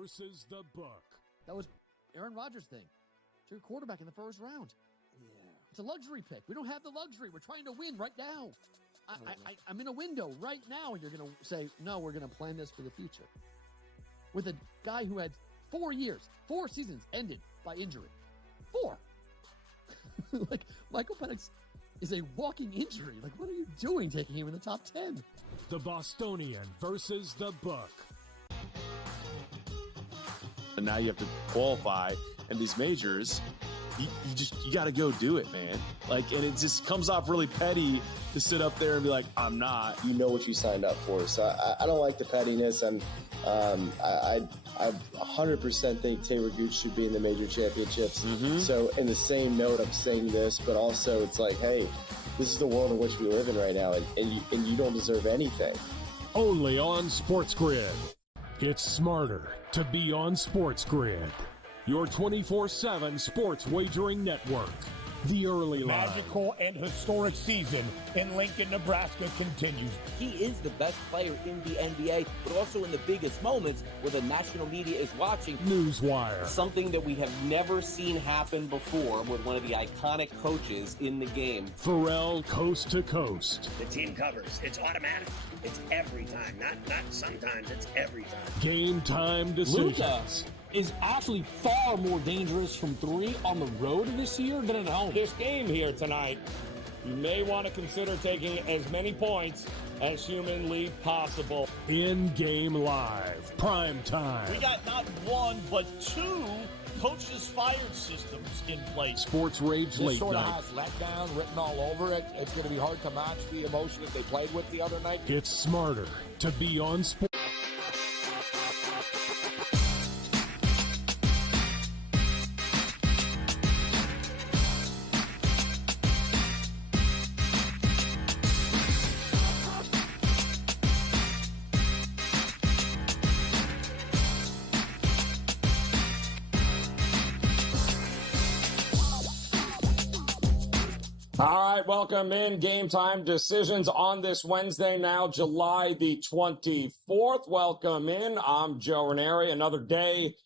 versus the book. That was Aaron Rodgers' thing. To your quarterback in the first round. Yeah. It's a luxury pick. We don't have the luxury. We're trying to win right now. I'm in a window right now, and you're going to say, no, we're going to plan this for the future. With a guy who had 4 years, 4 seasons ended by injury. 4. Like, Michael Penix is a walking injury. Like, what are you doing taking him in the top 10? The Bostonian versus the book. And now you have to qualify, and these majors, you got to go do it, man. Like, and it just comes off really petty to sit up there and be like, I'm not. You know what you signed up for. So I don't like the pettiness, and I 100% think Taylor Gooch should be in the major championships. Mm-hmm. So in the same note, I'm saying this, but also it's like, hey, this is the world in which we live in right now, and you don't deserve anything. Only on SportsGrid. It's smarter to be on SportsGrid, your 24/7 sports wagering network. The early line. Magical and historic season in Lincoln, Nebraska continues. He is the best player in the NBA, but also in the biggest moments where the national media is watching. Newswire. Something that we have never seen happen before with one of the iconic coaches in the game. Pharrell, coast to coast. The team covers. It's automatic. It's every time. Not sometimes. It's every time. Game time decisions. Luka is actually far more dangerous from 3 on the road this year than at home. This game here tonight, you may want to consider taking as many points as humanly possible. In-game live. Prime time. We got not 1, but 2 coaches fired systems in place. Sports Rage Late This sort Night. of has letdown written all over it. It's going to be hard to match the emotion that they played with the other night. It's smarter to be on sports. All right, welcome in Game Time Decisions on this Wednesday now, July the 24th. Welcome in. I'm Joe Raineri. Another day,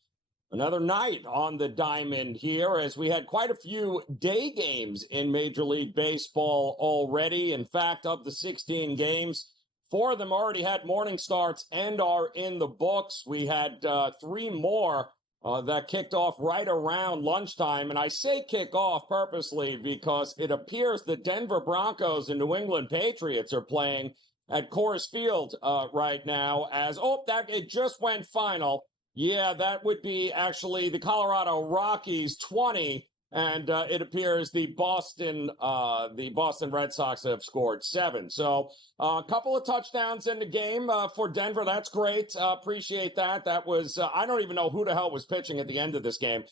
another night on the diamond here as we had quite a few day games in Major League Baseball already. In fact, of the 16 games, 4 of them already had morning starts and are in the books. We had 3 more that kicked off right around lunchtime. And I say kick off purposely because it appears the Denver Broncos and New England Patriots are playing at Coors Field right now as, it just went final. Yeah, that would be actually the Colorado Rockies 20. And it appears the Boston Red Sox have scored 7. So a couple of touchdowns in the game for Denver. That's great. Appreciate that. That was, I don't even know who the hell was pitching at the end of this game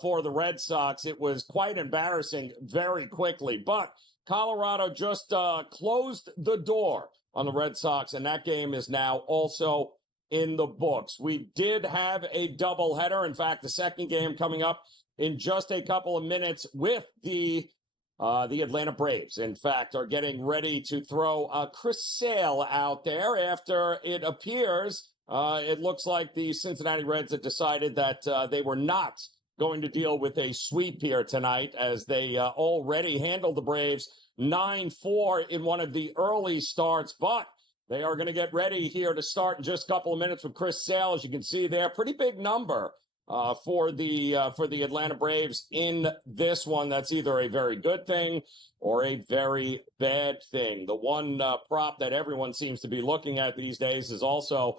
for the Red Sox. It was quite embarrassing very quickly. But Colorado just closed the door on the Red Sox, and that game is now also in the books. We did have a doubleheader. In fact, the second game coming up in just a couple of minutes with the Atlanta Braves. In fact, are getting ready to throw Chris Sale out there after it appears it looks like the Cincinnati Reds have decided that they were not going to deal with a sweep here tonight as they already handled the Braves 9-4 in one of the early starts, but they are going to get ready here to start in just a couple of minutes with Chris Sale. As you can see there, pretty big number for the Atlanta Braves in this one. That's either a very good thing or a very bad thing. The one prop that everyone seems to be looking at these days is also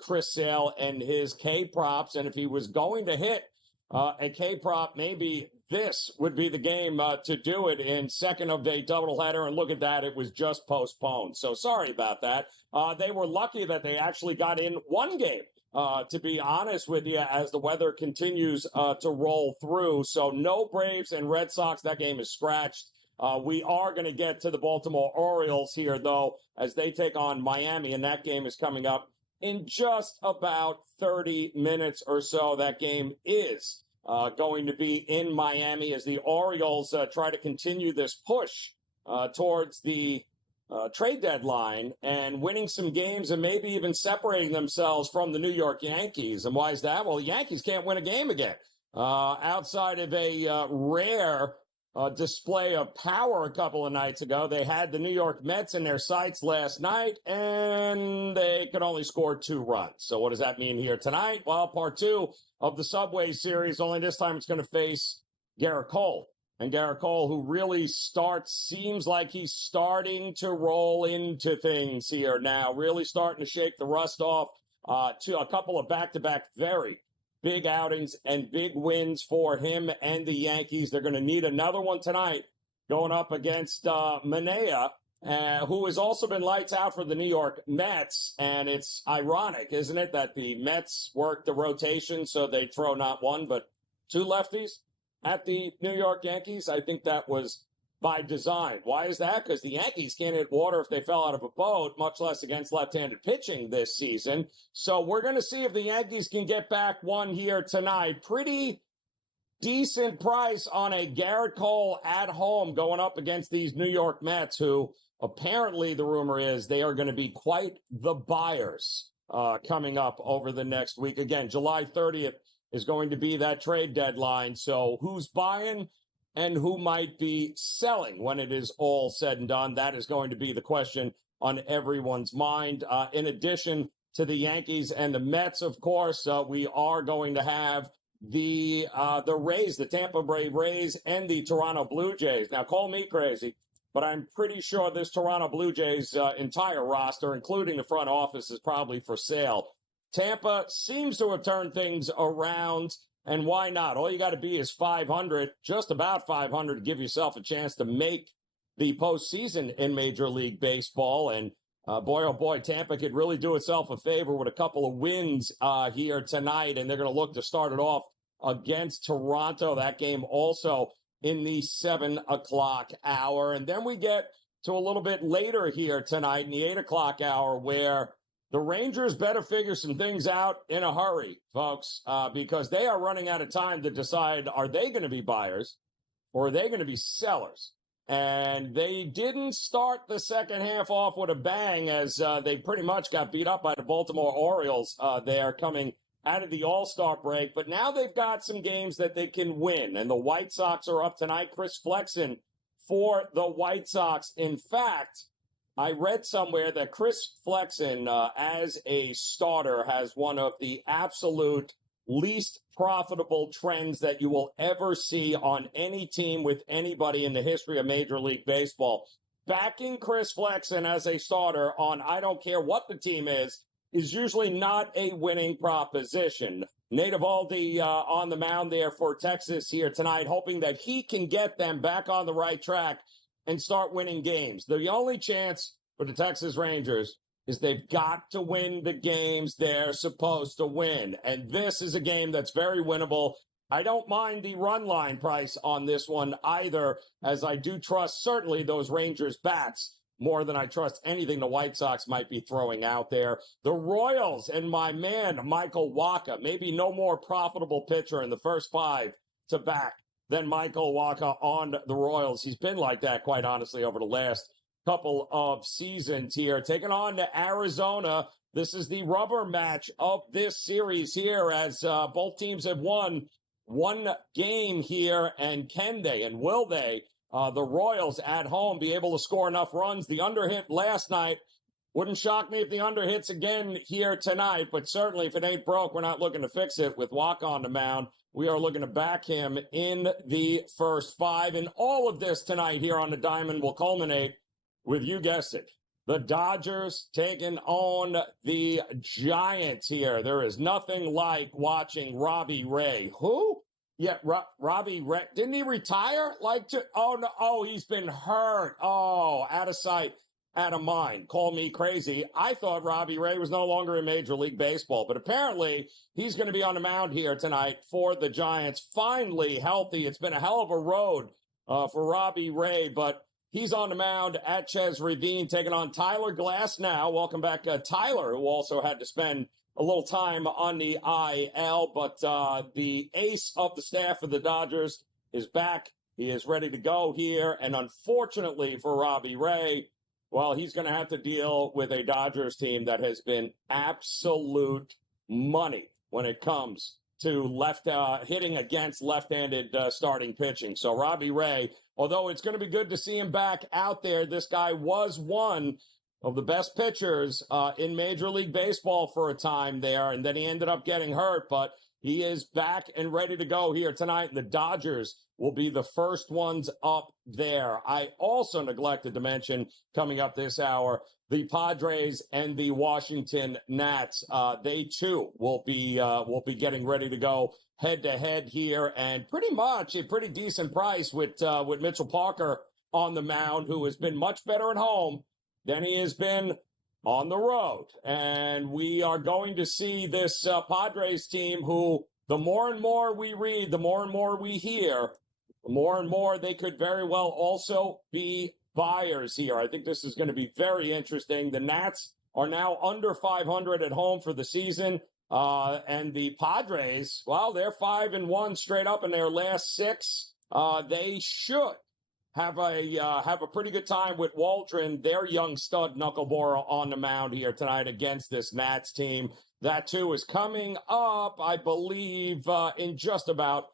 Chris Sale and his K props. And if he was going to hit a K prop, maybe this would be the game to do it in second of a doubleheader. And look at that, it was just postponed. So sorry about that. They were lucky that they actually got in one game. To be honest with you, as the weather continues to roll through. So no Braves and Red Sox. That game is scratched. We are going to get to the Baltimore Orioles here, though, as they take on Miami, and that game is coming up in just about 30 minutes or so. That game is going to be in Miami as the Orioles try to continue this push towards the trade deadline and winning some games and maybe even separating themselves from the New York Yankees. And why is that? Well, the Yankees can't win a game again. Outside of a rare display of power a couple of nights ago, they had the New York Mets in their sights last night, and they could only score 2 runs. So what does that mean here tonight? Well, part 2 of the Subway Series, only this time it's going to face Garrett Cole. And Garrett Cole, who really seems like he's starting to roll into things here now, really starting to shake the rust off to a couple of back-to-back very big outings and big wins for him and the Yankees. They're going to need another one tonight going up against Manaea, who has also been lights out for the New York Mets. And it's ironic, isn't it, that the Mets work the rotation so they throw not 1 but 2 lefties at the New York Yankees. I think that was by design. Why is that? Because the Yankees can't hit water if they fell out of a boat, much less against left-handed pitching this season. So we're going to see if the Yankees can get back 1 here tonight. Pretty decent price on a Garrett Cole at home going up against these New York Mets, who apparently the rumor is they are going to be quite the buyers coming up over the next week. Again, July 30th is going to be that trade deadline. So who's buying and who might be selling when it is all said and done? That is going to be the question on everyone's mind. In addition to the Yankees and the Mets, of course, we are going to have the Rays, the Tampa Bay Rays, and the Toronto Blue Jays. Now, call me crazy, but I'm pretty sure this Toronto Blue Jays entire roster, including the front office, is probably for sale. Tampa seems to have turned things around, and why not? All you got to be is 500, just about 500, to give yourself a chance to make the postseason in Major League Baseball. And boy, oh boy, Tampa could really do itself a favor with a couple of wins here tonight, and they're going to look to start it off against Toronto. That game also in the 7 o'clock hour. And then we get to a little bit later here tonight in the 8 o'clock hour, where the Rangers better figure some things out in a hurry, folks, because they are running out of time to decide, are they going to be buyers or are they going to be sellers? And they didn't start the second half off with a bang, as they pretty much got beat up by the Baltimore Orioles there coming out of the All-Star break. But now they've got some games that they can win, and the White Sox are up tonight. Chris Flexen for the White Sox. In fact, I read somewhere that Chris Flexen, as a starter, has one of the absolute least profitable trends that you will ever see on any team with anybody in the history of Major League Baseball. Backing Chris Flexen as a starter on I don't care what the team is usually not a winning proposition. Nate Eovaldi on the mound there for Texas here tonight, hoping that he can get them back on the right track and start winning games. The only chance for the Texas Rangers is they've got to win the games they're supposed to win. And this is a game that's very winnable. I don't mind the run line price on this one either, as I do trust certainly those Rangers bats more than I trust anything the White Sox might be throwing out there. The Royals and my man, Michael Wacha, maybe no more profitable pitcher in the first 5 to back than Michael Wacha on the Royals. He's been like that, quite honestly, over the last couple of seasons here. Taking on to Arizona. This is the rubber match of this series here, as both teams have won one game here. And can they and will they, the Royals at home, be able to score enough runs? The under hit last night. Wouldn't shock me if the under hits again here tonight, but certainly if it ain't broke, we're not looking to fix it with Wacha on the mound. We are looking to back him in the first 5. And all of this tonight here on the Diamond will culminate with, you guessed it, the Dodgers taking on the Giants here. There is nothing like watching Robbie Ray. Who? Yeah, Robbie Ray. Didn't he retire? He's been hurt. Oh, out of sight, out of mind. Call me crazy. I thought Robbie Ray was no longer in Major League Baseball, but apparently he's going to be on the mound here tonight for the Giants. Finally healthy. It's been a hell of a road for Robbie Ray, but he's on the mound at Chez Ravine, taking on Tyler Glasnow. Welcome back, Tyler, who also had to spend a little time on the IL, but the ace of the staff of the Dodgers is back. He is ready to go here, and unfortunately for Robbie Ray, well, he's going to have to deal with a Dodgers team that has been absolute money when it comes to hitting against left-handed starting pitching. So Robbie Ray, although it's going to be good to see him back out there, this guy was one of the best pitchers in Major League Baseball for a time there, and then he ended up getting hurt, but he is back and ready to go here tonight, and the Dodgers will be the first ones up there. I also neglected to mention, coming up this hour, the Padres and the Washington Nats. They too will be getting ready to go head to head here, and pretty much a pretty decent price with Mitchell Parker on the mound, who has been much better at home than he has been on the road. And we are going to see this Padres team, who the more and more we read, the more and more we hear, the more and more they could very well also be buyers here. I think this is going to be very interesting. The Nats are now under 500 at home for the season. And the Padres, well, they're 5-1 straight up in their last 6. They should have a pretty good time with Waldron, their young stud knuckleball, on the mound here tonight against this Nats team. That too is coming up, I believe, in just about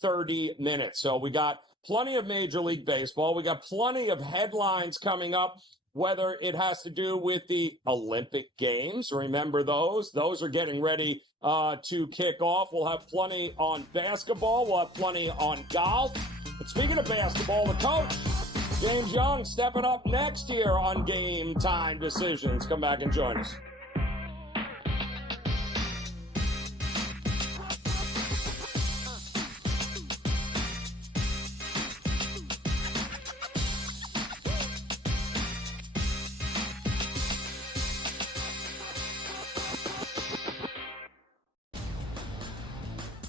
30 minutes. So we got plenty of Major League Baseball. We got plenty of headlines coming up, whether it has to do with the Olympic Games. Remember those? Those are getting ready to kick off. We'll have plenty on basketball. We'll have plenty on golf. But speaking of basketball, the coach, James Young, stepping up next here on Game Time Decisions. Come back and join us.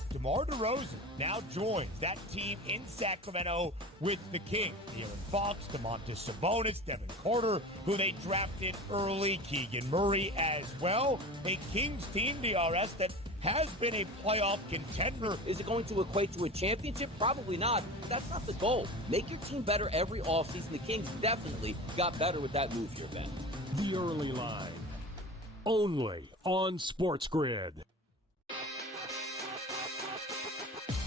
DeMar DeRozan now joins that team in Sacramento with the Kings. De'Aaron Fox, Domantas Sabonis, Devin Carter, who they drafted early, Keegan Murray as well. A Kings team, DRS, that has been a playoff contender. Is it going to equate to a championship? Probably not. That's not the goal. Make your team better every offseason. The Kings definitely got better with that move here, Ben. The Early Line, only on SportsGrid.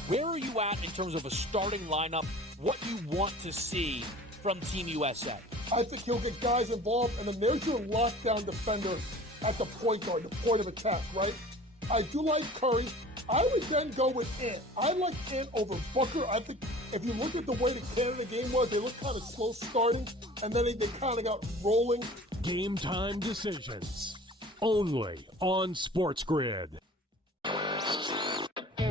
Where are you at in terms of a starting lineup, what you want to see from Team USA? I think he'll get guys involved, and then there's your lockdown defender at the point guard, the point of attack, right? I do like Curry. I would then go with Ant. I like Ant over Booker. I think if you look at the way the Canada game was, they looked kind of slow starting, and then they kind of got rolling. Game Time Decisions, only on SportsGrid.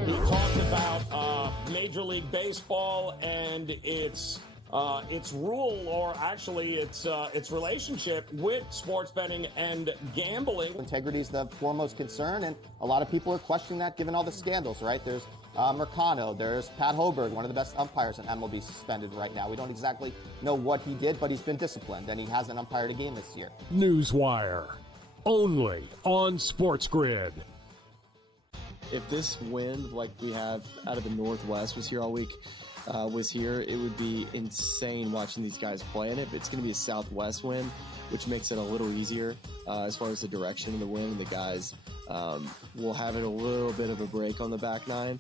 We talked about Major League Baseball and its rule, or actually its relationship with sports betting and gambling. Integrity is the foremost concern, and a lot of people are questioning that given all the scandals, right? There's Mercano, there's Pat Hoberg, one of the best umpires in MLB, suspended right now. We don't exactly know what he did, but he's been disciplined, and he hasn't umpired a game this year. Newswire, only on SportsGrid. If this wind, like we have out of the Northwest, was here all week, it would be insane watching these guys play in it. But it's going to be a southwest wind, which makes it a little easier as far as the direction of the wind. The guys will have it a little bit of a break on the back nine.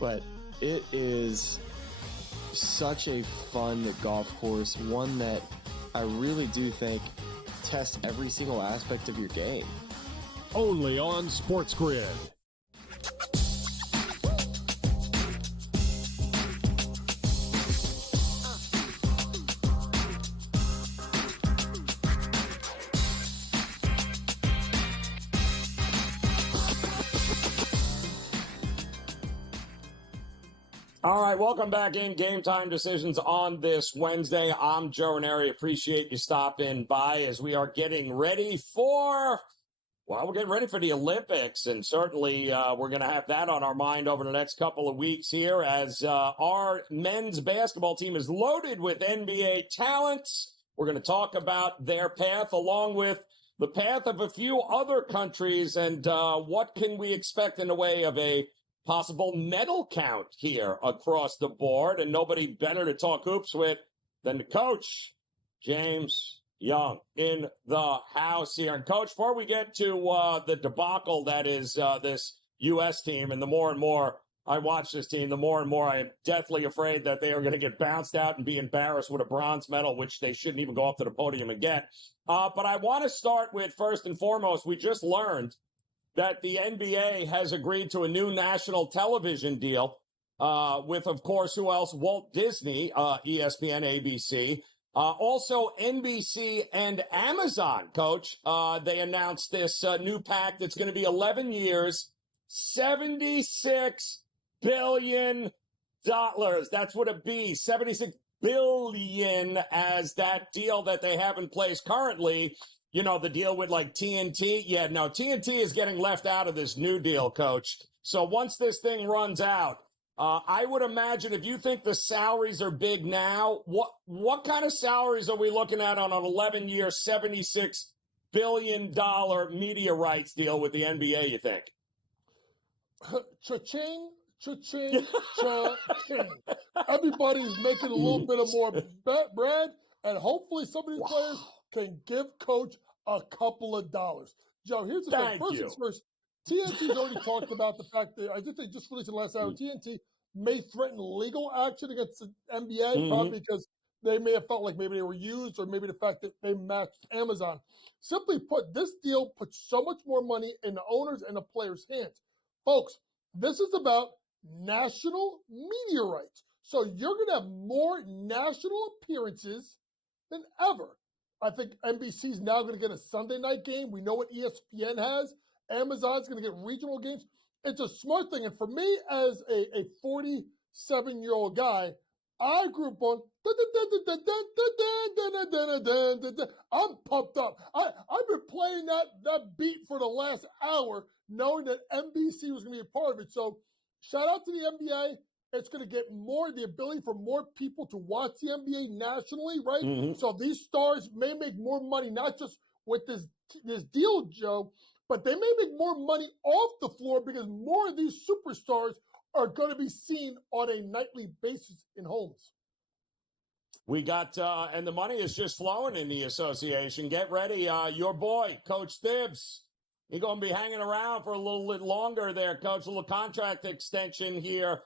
But it is such a fun golf course, one that I really do think tests every single aspect of your game. Only on SportsGrid. All right, welcome back in Game Time Decisions on this Wednesday. I'm Joe Raineri. Appreciate you stopping by as we are getting ready for, we're getting ready for the Olympics, and certainly we're going to have that on our mind over the next couple of weeks here as our men's basketball team is loaded with NBA talents. We're going to talk about their path along with the path of a few other countries and what can we expect in the way of a possible medal count here across the board, and nobody better to talk hoops with than the coach, James Young in the house here. And, Coach, before we get to the debacle that is this U.S. team, and the more and more I watch this team, the more and more I am deathly afraid that they are going to get bounced out and be embarrassed with a bronze medal, which they shouldn't even go up to the podium and get. But I want to start with, first and foremost, we just learned that the NBA has agreed to a new national television deal with, of course, who else? Walt Disney, ESPN, ABC. Also, NBC and Amazon, Coach. They announced this new pact that's going to be 11 years, $76 billion. That's what it be, 76 billion as that deal that they have in place currently. You know, the deal with like TNT. Yeah, no, TNT is getting left out of this new deal, Coach. So once this thing runs out, I would imagine if you think the salaries are big now, what kind of salaries are we looking at on an 11-year, $76 billion media rights deal with the NBA, you think? Cha-ching, cha-ching, cha-ching. Everybody's making a little bit of more bread, and hopefully some of these players can give Coach a couple of dollars. Joe, here's the thing. First things first, TNT's already talked about the fact that I think they just released it last hour. TNT may threaten legal action against the NBA, probably because they may have felt like maybe they were used, or maybe the fact that they matched Amazon. Simply put, this deal puts so much more money in the owners and the players' hands. Folks, this is about national media rights. So you're going to have more national appearances than ever. I think NBC's now going to get a Sunday night game. We know what ESPN has. Amazon's going to get regional games. It's a smart thing. And for me, as a 47-year-old guy, I grew up on I'm pumped up. I've been playing that beat for the last hour, knowing that NBC was going to be a part of it. So shout out to the NBA. It's going to get more, the ability for more people to watch the NBA nationally, right? So these stars may make more money, not just with this deal, Joe, but they may make more money off the floor because more of these superstars are going to be seen on a nightly basis in homes. We got, and the money is just flowing in the association. Get ready. Your boy, Coach Thibs, he's going to be hanging around for a little bit longer there, Coach. A little contract extension here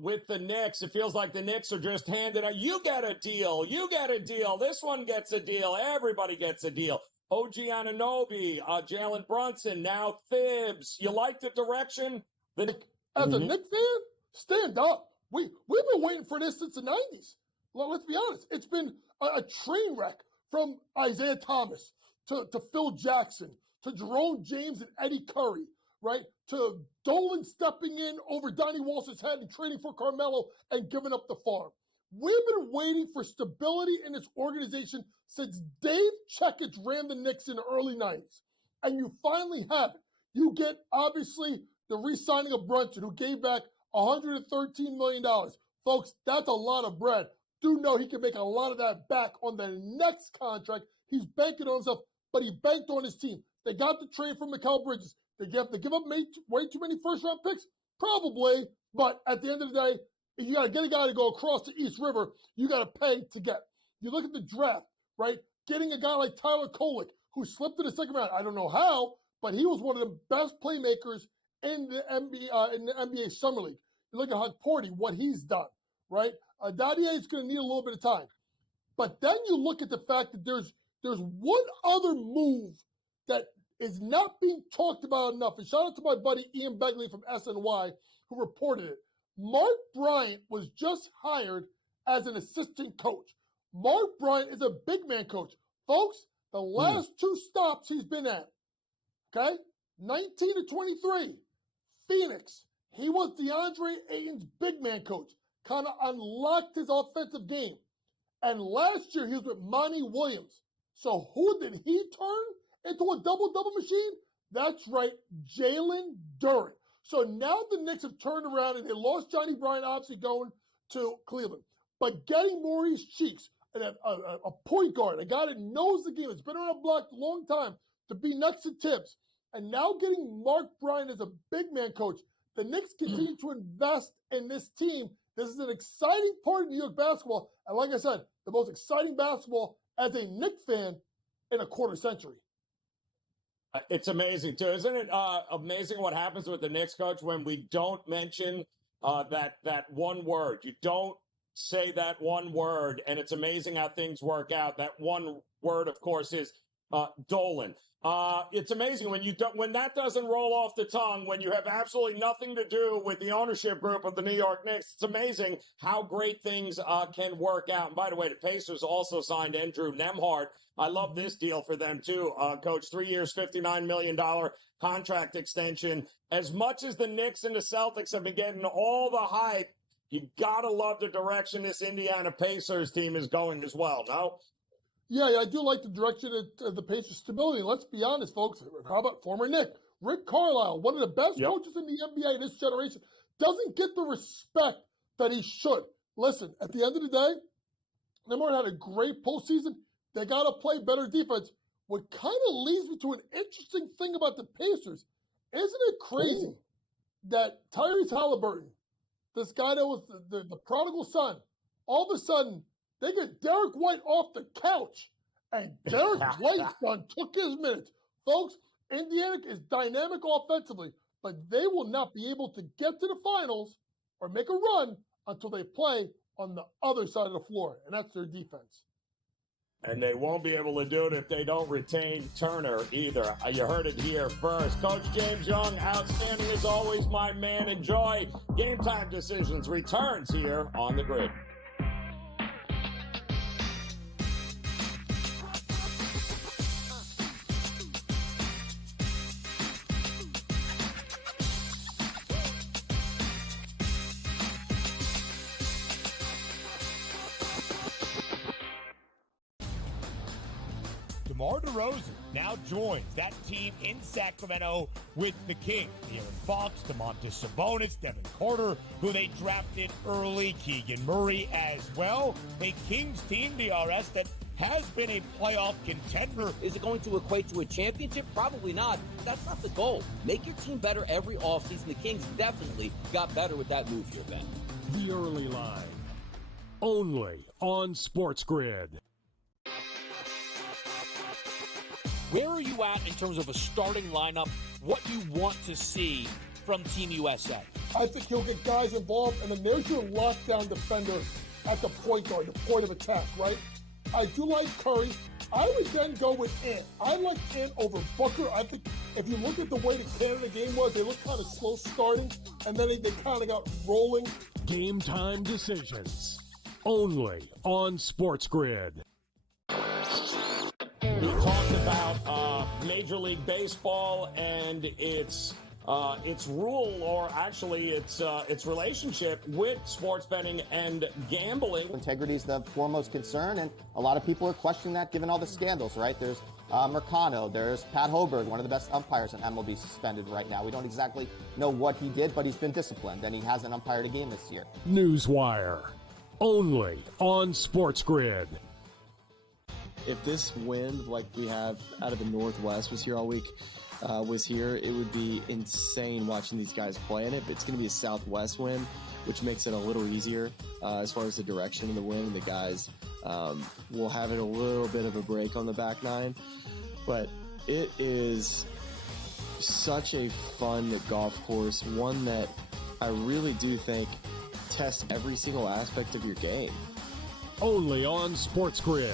with the Knicks. It feels like the Knicks are just handing out, you get a deal, you get a deal, this one gets a deal, everybody gets a deal. OG Anunoby, Jalen Brunson, now Thibs. You like the direction? As a Knicks fan, stand up. We've been waiting for this since the 90s. Well, let's be honest. It's been a train wreck from Isaiah Thomas to Phil Jackson to Jerome James and Eddie Curry, right? To Dolan stepping in over Donnie Walsh's head and trading for Carmelo and giving up the farm. We've been waiting for stability in this organization since Dave Checkich ran the Knicks in the early 90s. And you finally have it. You get, obviously, the re-signing of Brunson, who gave back $113 million. Folks, that's a lot of bread. Do know he can make a lot of that back on the next contract. He's banking on himself, but he banked on his team. They got the trade from Mikal Bridges. They have to give up way too many first-round picks? Probably, but at the end of the day, if you got to get a guy to go across the East River, you got to pay to get. You look at the draft, right? Getting a guy like Tyler Kolek, who slipped in the second round. I don't know how, but he was one of the best playmakers in the NBA Summer League. You look at Hunt Porty, what he's done, right? Dadier is going to need a little bit of time. But then you look at the fact that there's one other move that is not being talked about enough. And shout out to my buddy Ian Begley from SNY who reported it. Mark Bryant was just hired as an assistant coach. Mark Bryant is a big man coach. Folks, the last two stops he's been at, okay, 19 to 23, Phoenix. He was DeAndre Ayton's big man coach. Kind of unlocked his offensive game. And last year, he was with Monty Williams. So who did he turn into a double-double machine? That's right, Jalen Duren. So now the Knicks have turned around and they lost Johnny Bryant, obviously going to Cleveland. But getting Maurice Cheeks, a point guard, a guy that knows the game, has been around the block a long time, to be next to Tibbs, and now getting Mark Bryant as a big man coach, the Knicks continue to invest in this team. This is an exciting part of New York basketball. And like I said, the most exciting basketball as a Knicks fan in a quarter century. It's amazing, too. Isn't it amazing what happens with the Knicks, Coach, when we don't mention that one word? You don't say that one word, and it's amazing how things work out. That one word, of course, is Dolan. It's amazing when that doesn't roll off the tongue, when you have absolutely nothing to do with the ownership group of the New York Knicks. It's amazing how great things can work out. And by the way, the Pacers also signed Andrew Nembhard. I love this deal for them too, Coach. 3 years, $59 million contract extension. As much as the Knicks and the Celtics have been getting all the hype, you gotta love the direction this Indiana Pacers team is going as well. No. Yeah, I do like the direction of the Pacers' stability. Let's be honest, folks. How about former Knick? Rick Carlisle, one of the best coaches in the NBA this generation, doesn't get the respect that he should. Listen, at the end of the day, Nembhard had a great postseason. They got to play better defense. What kind of leads me to an interesting thing about the Pacers. Isn't it crazy that Tyrese Halliburton, this guy that was the prodigal son, all of a sudden, they get Derek White off the couch, and Derek White's son took his minutes. Folks, Indiana is dynamic offensively, but they will not be able to get to the finals or make a run until they play on the other side of the floor, and that's their defense. And they won't be able to do it if they don't retain Turner either. You heard it here first. Coach James Young, outstanding as always, my man. Enjoy Game Time Decisions returns here on the Grid. DeMar DeRozan now joins that team in Sacramento with the Kings. De'Aaron Fox, Domantas Sabonis, Devin Carter, who they drafted early, Keegan Murray as well. A Kings team, DRS, that has been a playoff contender. Is it going to equate to a championship? Probably not. That's not the goal. Make your team better every offseason. The Kings definitely got better with that move here, Ben. The early line. Only on SportsGrid. Where are you at in terms of a starting lineup? What you want to see from Team USA? I think he'll get guys involved, and then there's your lockdown defender at the point guard, the point of attack, right? I do like Curry. I would then go with Ant. I like Ant over Booker. I think if you look at the way the Canada game was, they looked kind of slow starting, and then they kind of got rolling. Game Time Decisions. Only on SportsGrid. We talked about Major League Baseball and its rule, or actually its relationship with sports betting and gambling. Integrity is the foremost concern, and a lot of people are questioning that given all the scandals, right? There's Mercano, there's Pat Hoberg, one of the best umpires in MLB, suspended right now. We don't exactly know what he did, but he's been disciplined, and he hasn't umpired a game this year. Newswire. Only on SportsGrid. If this wind like we have out of the Northwest was here all week, it would be insane watching these guys play in it. But it's going to be a southwest wind, which makes it a little easier as far as the direction of the wind. The guys will have it a little bit of a break on the back nine. But it is such a fun golf course, one that I really do think tests every single aspect of your game. Only on SportsGrid.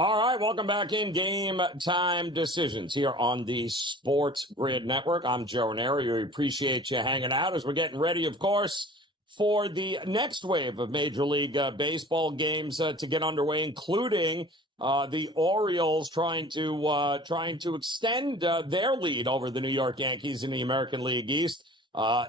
All right, welcome back in Game Time Decisions here on the Sports Grid Network. I'm Joe Raineri. We appreciate you hanging out as we're getting ready, of course, for the next wave of Major League Baseball games to get underway, including the Orioles trying to extend their lead over the New York Yankees in the American League East.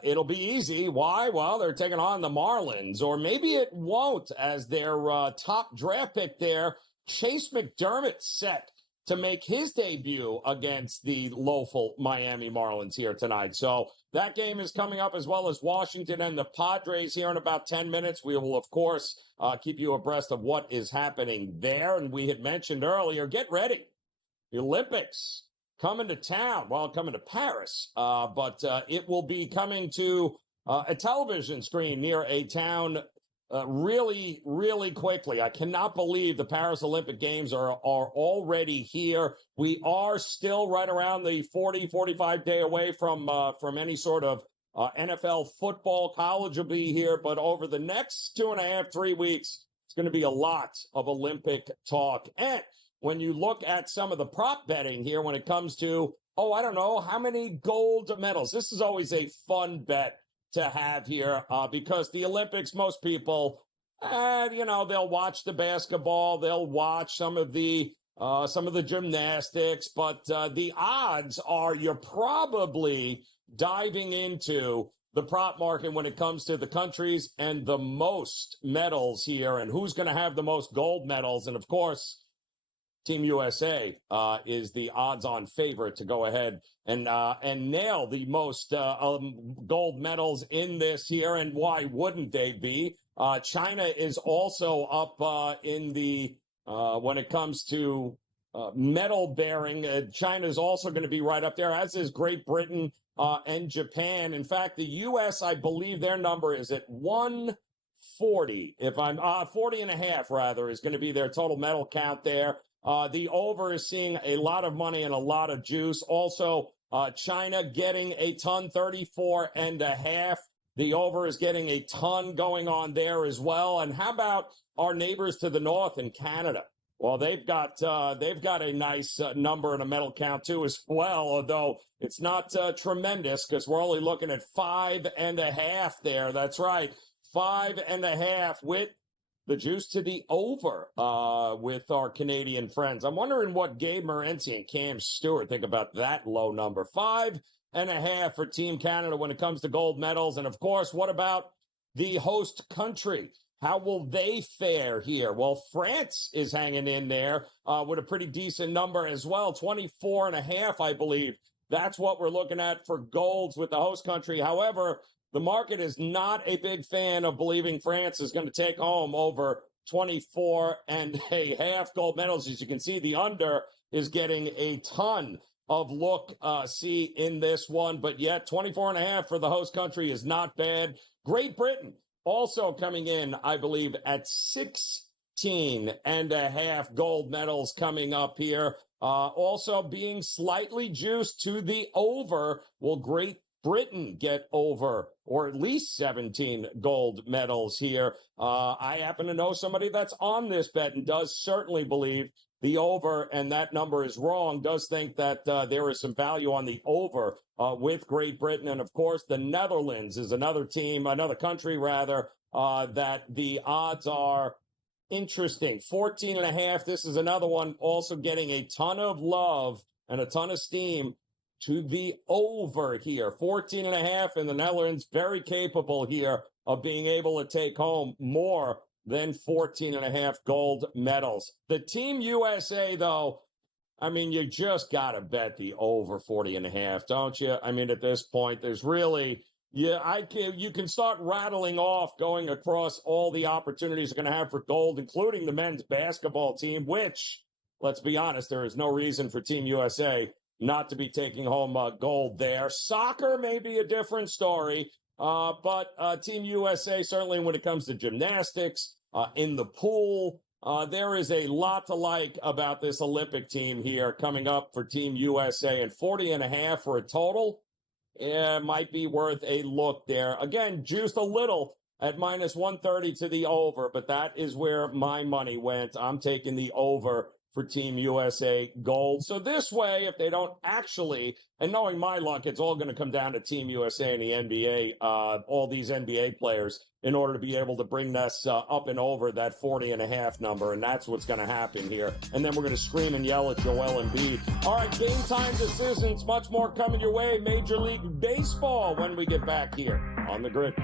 It'll be easy. Why? Well, they're taking on the Marlins, or maybe it won't, as their top draft pick there, Chase McDermott, set to make his debut against the local Miami Marlins here tonight. So that game is coming up, as well as Washington and the Padres here in about 10 minutes. We will, of course, keep you abreast of what is happening there. And we had mentioned earlier, get ready. The Olympics coming to town. Well, coming to Paris, but it will be coming to a television screen near a town really, really quickly. I cannot believe the Paris Olympic Games are already here. We are still right around the 45 day away from any sort of NFL football. College will be here, but over the next 2.5, 3 weeks, it's going to be a lot of Olympic talk. And when you look at some of the prop betting here when it comes to, I don't know, how many gold medals. This is always a fun bet to have here because the Olympics, most people, they'll watch the basketball, they'll watch some of the gymnastics, but the odds are you're probably diving into the prop market when it comes to the countries and the most medals here and who's going to have the most gold medals. And of course, Team USA is the odds-on favorite to go ahead and nail the most gold medals in this here. And why wouldn't they be? China is also up in the when it comes to medal bearing. China is also going to be right up there, as is Great Britain and Japan. In fact, the U.S., I believe their number is at 140. If I'm 40 and a half, rather, is going to be their total medal count there. The over is seeing a lot of money and a lot of juice. Also, China getting a ton, 34 and a half. The over is getting a ton going on there as well. And how about our neighbors to the north in Canada? Well, they've got a nice number and a medal count too as well, although it's not tremendous because we're only looking at 5.5 there. That's right, 5.5 with the juice to the over with our Canadian friends. I'm wondering what Gabe Morency and Cam Stewart think about that low number. 5.5 for Team Canada when it comes to gold medals. And of course, what about the host country? How will they fare here? Well, France is hanging in there with a pretty decent number as well. 24.5, I believe. That's what we're looking at for golds with the host country. However, the market is not a big fan of believing France is going to take home over 24.5 gold medals. As you can see, the under is getting a ton of see in this one, but yet 24.5 for the host country is not bad. Great Britain also coming in, I believe, at 16.5 gold medals coming up here. Also being slightly juiced to the over. Will Great Britain get over or at least 17 gold medals here? I happen to know somebody that's on this bet and does certainly believe the over, and that number is wrong, does think that there is some value on the over with Great Britain. And of course, the Netherlands is another country that the odds are interesting. 14.5. This is another one also getting a ton of love and a ton of steam to the over here. 14.5 in the Netherlands, very capable here of being able to take home more than 14.5 gold medals. The Team USA, though, I mean, you just got to bet the over 40.5, don't you? I mean, at this point, there's really, you can start rattling off going across all the opportunities you're going to have for gold, including the men's basketball team, which, let's be honest, there is no reason for Team USA not to be taking home gold there. Soccer may be a different story, but Team USA, certainly when it comes to gymnastics, in the pool, there is a lot to like about this Olympic team here coming up for Team USA, and 40.5 for a total. Might be worth a look there. Again, juiced a little at minus 130 to the over, but that is where my money went. I'm taking the over for Team USA gold. So this way, if they don't actually, and knowing my luck, it's all going to come down to Team USA and the NBA, all these NBA players, in order to be able to bring this up and over that 40.5 number, and that's what's going to happen here. And then we're going to scream and yell at Joel Embiid. All right, game time decisions, much more coming your way. Major League Baseball when we get back here on the grid.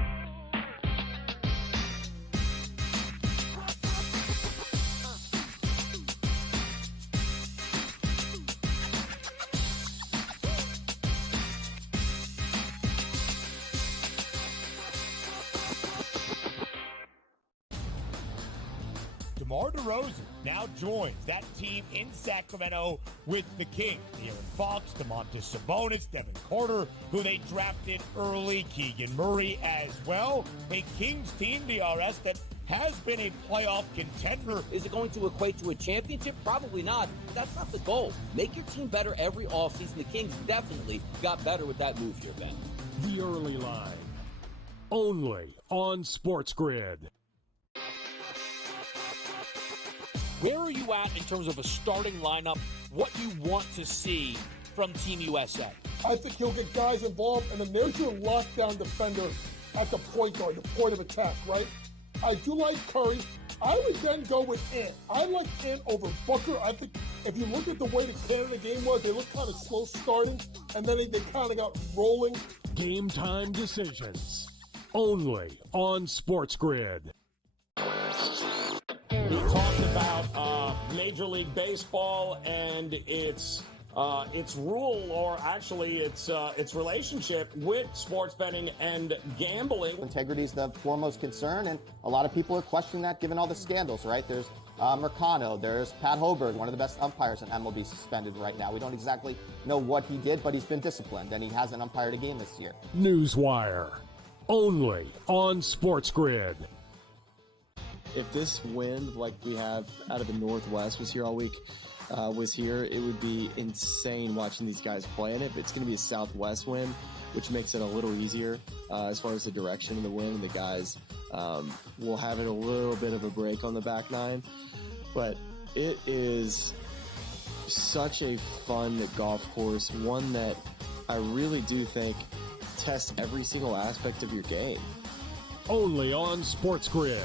DeMar DeRozan now joins that team in Sacramento with the Kings. De'Aaron Fox, Domantas Sabonis, Devin Carter, who they drafted early, Keegan Murray as well. A Kings team, DRS, that has been a playoff contender. Is it going to equate to a championship? Probably not. That's not the goal. Make your team better every offseason. The Kings definitely got better with that move here, Ben. The early line. Only on SportsGrid. Where are you at in terms of a starting lineup, what you want to see from Team USA? I think he'll get guys involved, and then there's your lockdown defender at the point guard, the point of attack, right? I do like Curry. I would then go with Ant. I like Ant over Booker. I think if you look at the way the Canada game was, they looked kind of slow starting, and then they kind of got rolling. Game Time Decisions. Only on SportsGrid. We talked about Major League Baseball and its rule, or actually its relationship with sports betting and gambling. Integrity is the foremost concern, and a lot of people are questioning that given all the scandals, right? There's Mercano, there's Pat Hoberg, one of the best umpires in MLB, suspended right now. We don't exactly know what he did, but he's been disciplined, and he hasn't umpired a game this year. Newswire. Only on SportsGrid. If this wind, like we have out of the Northwest, was here all week, it would be insane watching these guys play in it. But it's going to be a southwest wind, which makes it a little easier as far as the direction of the wind. And the guys will have it a little bit of a break on the back nine. But it is such a fun golf course, one that I really do think tests every single aspect of your game. Only on SportsGrid.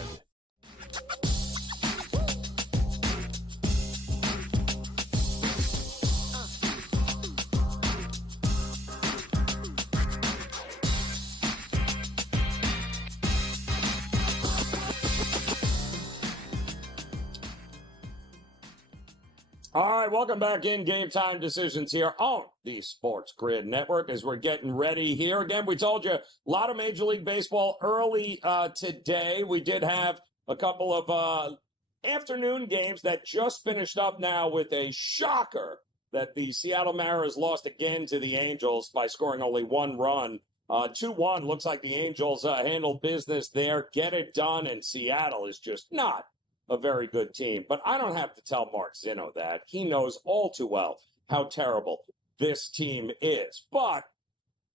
All right, welcome back in Game Time Decisions here on the Sports Grid Network as we're getting ready here. Again, we told you a lot of Major League Baseball early today. We did have a couple of afternoon games that just finished up now with a shocker that the Seattle Mariners lost again to the Angels by scoring only one run. 2-1, looks like the Angels handled business there, get it done, and Seattle is just not a very good team. But I don't have to tell Mark Zinno that. He knows all too well how terrible this team is. But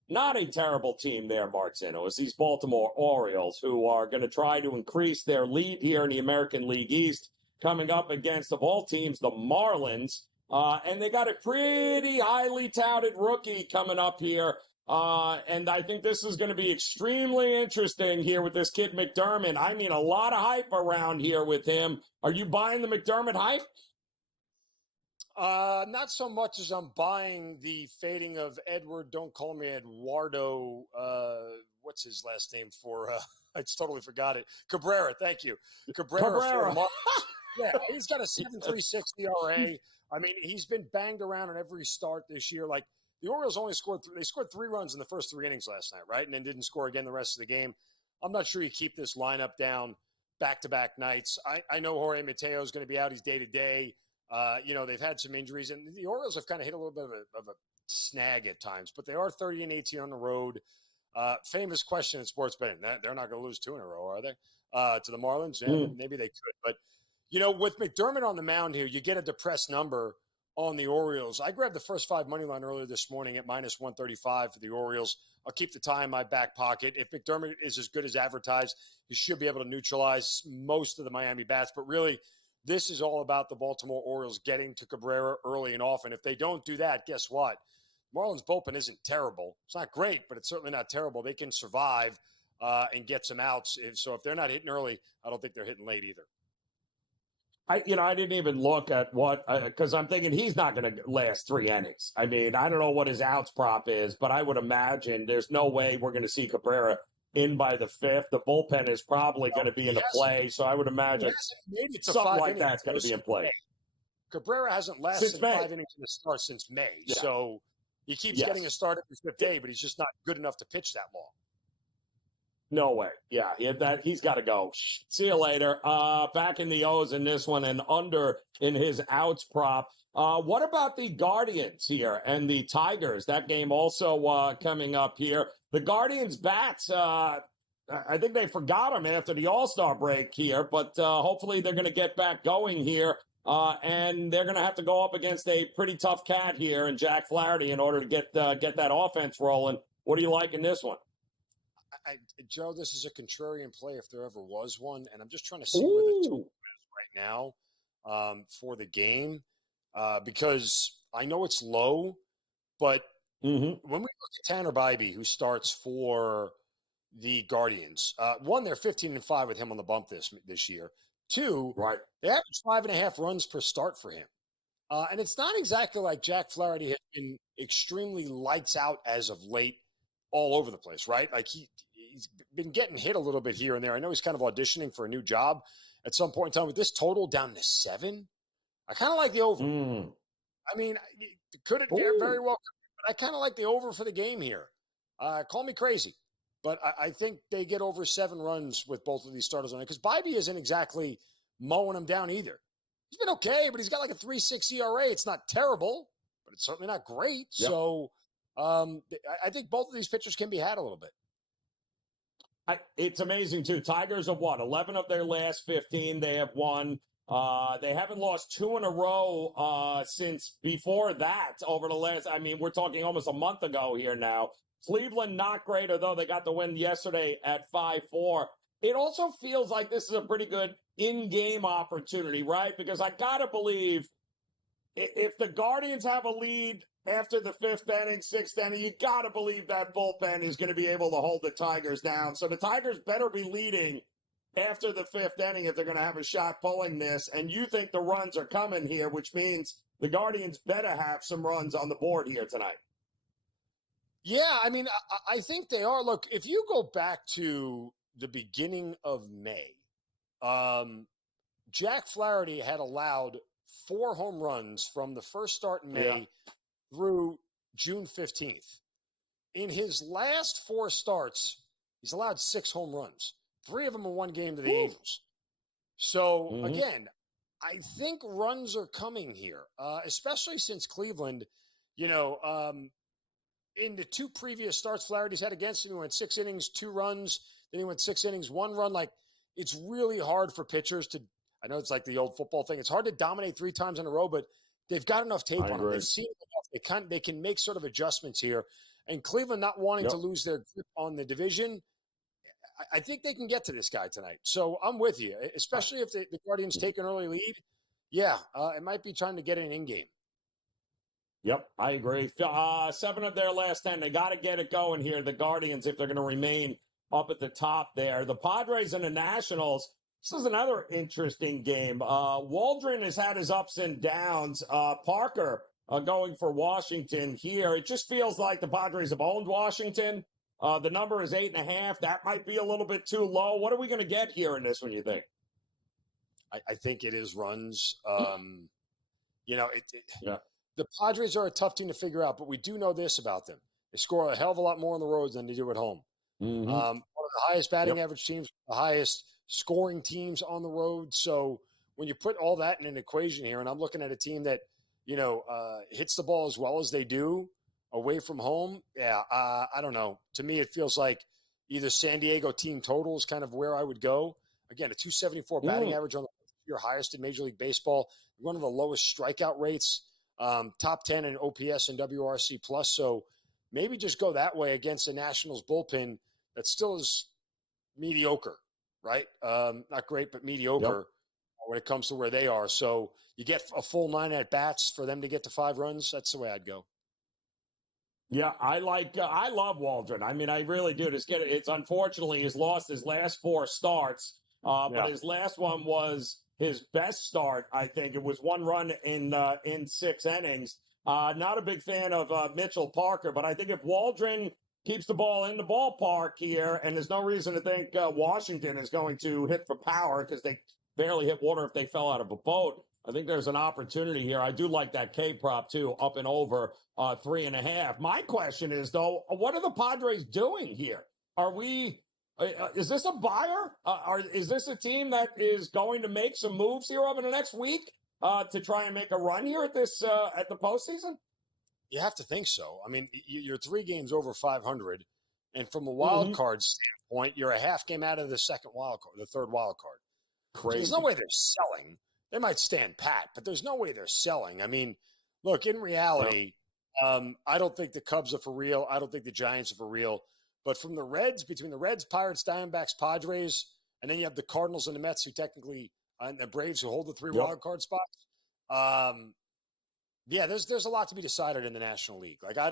not a terrible team there, Mark Zinno, is these Baltimore Orioles, who are going to try to increase their lead here in the American League East, coming up against, of all teams, the Marlins. And they got a pretty highly touted rookie coming up here. And I think this is going to be extremely interesting here with this kid McDermott. I mean, a lot of hype around here with him. Are you buying the McDermott hype? Not so much as I'm buying the fading of Edward. Don't call me Eduardo. What's his last name for? I just totally forgot it. Cabrera. Thank you. Cabrera. Yeah, he's got a 7.36 ERA. I mean, he's been banged around in every start this year. Like, the Orioles only scored they scored 3 runs in the first 3 innings last night, right? And then didn't score again the rest of the game. I'm not sure you keep this lineup down back-to-back nights. I know Jorge Mateo is going to be out. He's day-to-day. They've had some injuries, and the Orioles have kind of hit a little bit of a snag at times, but they are 30-18 on the road. Famous question in sports betting. They're not going to lose 2 in a row, are they? To the Marlins? Yeah, maybe they could. But, with McDermott on the mound here, you get a depressed number on the Orioles. I grabbed the first 5 money line earlier this morning at minus 135 for the Orioles. I'll keep the tie in my back pocket. If McDermott is as good as advertised, he should be able to neutralize most of the Miami bats. But really, this is all about the Baltimore Orioles getting to Cabrera early and often. If they don't do that, guess what? Marlins bullpen isn't terrible. It's not great, but it's certainly not terrible. They can survive and get some outs. So if they're not hitting early, I don't think they're hitting late either. I didn't even look at what, because I'm thinking he's not going to last 3 innings. I mean, I don't know what his outs prop is, but I would imagine there's no way we're going to see Cabrera in by the 5th. The bullpen is probably going to be in the play, so I would imagine something like that's going to be in play. Cabrera hasn't lasted 5 innings in the start since May, so he keeps getting a start at the 5th day, but he's just not good enough to pitch that long. No way. Yeah, he's got to go. See you later. Back in the O's in this one and under in his outs prop. What about the Guardians here and the Tigers? That game also coming up here. The Guardians bats, I think they forgot them after the All-Star break here, but hopefully they're going to get back going here. And they're going to have to go up against a pretty tough cat here in Jack Flaherty in order to get that offense rolling. What do you like in this one? Joe, this is a contrarian play if there ever was one, and I'm just trying to see where the total is right now for the game because I know it's low, but when we look at Tanner Bybee, who starts for the Guardians, one, they're 15-5 with him on the bump this year. Two, right, they average 5.5 runs per start for him. And it's not exactly like Jack Flaherty has been extremely lights out as of late all over the place, right? Like he's been getting hit a little bit here and there. I know he's kind of auditioning for a new job at some point in time. With this total down to 7, I kind of like the over. I mean, could it very well, but I kind of like the over for the game here. Call me crazy, but I think they get over 7 runs with both of these starters on it because Bybee isn't exactly mowing them down either. He's been okay, but he's got like a 3.6 ERA. It's not terrible, but it's certainly not great. Yep. So I think both of these pitchers can be had a little bit. It's amazing, too. Tigers have won 11 of their last 15. They have won. They haven't lost 2 in a row since before that over the last, we're talking almost a month ago here now. Cleveland, not great, although they got the win yesterday at 5-4. It also feels like this is a pretty good in-game opportunity, right? Because I got to believe if the Guardians have a lead after the 5th inning, 6th inning, you got to believe that bullpen is going to be able to hold the Tigers down. So the Tigers better be leading after the 5th inning if they're going to have a shot pulling this. And you think the runs are coming here, which means the Guardians better have some runs on the board here tonight. Yeah, I think they are. Look, if you go back to the beginning of May, Jack Flaherty had allowed 4 home runs from the first start in May through June 15th. In his last 4 starts, he's allowed 6 home runs. 3 of them in one game to the Angels. So, again, I think runs are coming here, especially since Cleveland, in the 2 previous starts Flaherty's had against him, he went 6 innings, 2 runs. Then he went 6 innings, 1 run. Like, it's really hard for pitchers to – I know it's like the old football thing. It's hard to dominate 3 times in a row, but they've got enough tape on them. They've seen enough. They can make sort of adjustments here. And Cleveland not wanting to lose their grip on the division, I think they can get to this guy tonight. So I'm with you, especially if the Guardians take an early lead. Yeah, it might be trying to get an in-game. Yep, I agree. 7 of their last 10. They got to get it going here, the Guardians, if they're going to remain up at the top there. The Padres and the Nationals, this is another interesting game. Waldron has had his ups and downs. Parker going for Washington here. It just feels like the Padres have owned Washington. The number is 8.5. That might be a little bit too low. What are we going to get here in this one, you think? I think it is runs. The Padres are a tough team to figure out, but we do know this about them. They score a hell of a lot more on the road than they do at home. One of the highest batting average teams, the highest scoring teams on the road. So when you put all that in an equation here, and I'm looking at a team that, hits the ball as well as they do away from home, I don't know. To me, it feels like either San Diego team total is kind of where I would go. Again, a 274 batting average on the your highest in Major League Baseball, one of the lowest strikeout rates. Top 10 in OPS and WRC plus. So maybe just go that way against the Nationals bullpen that still is mediocre, right? Not great, but mediocre when it comes to where they are. So you get a full 9 at bats for them to get to 5 runs. That's the way I'd go. Yeah, I love Waldron. I really do. It's unfortunately he's lost his last 4 starts, but his last one was his best start. I think it was 1 run in 6 innings. Not a big fan of Mitchell Parker, but I think if Waldron keeps the ball in the ballpark here, and there's no reason to think Washington is going to hit for power because they barely hit water if they fell out of a boat. I think there's an opportunity here. I do like that K prop too, up and over 3.5. My question is though, what are the Padres doing here? Are we Is this a buyer? Is this a team that is going to make some moves here over the next week to try and make a run here at the postseason? You have to think so. I mean, you're 3 games over 500, and from a wild card standpoint, you're a half game out of the third wild card. Crazy. There's no way they're selling. They might stand pat, but there's no way they're selling. I mean, look, in reality, I don't think the Cubs are for real. I don't think the Giants are for real. But from the Reds, between the Reds, Pirates, Diamondbacks, Padres, and then you have the Cardinals and the Mets, who technically, and the Braves, who hold the 3 wild card spots. There's a lot to be decided in the National League. Like, I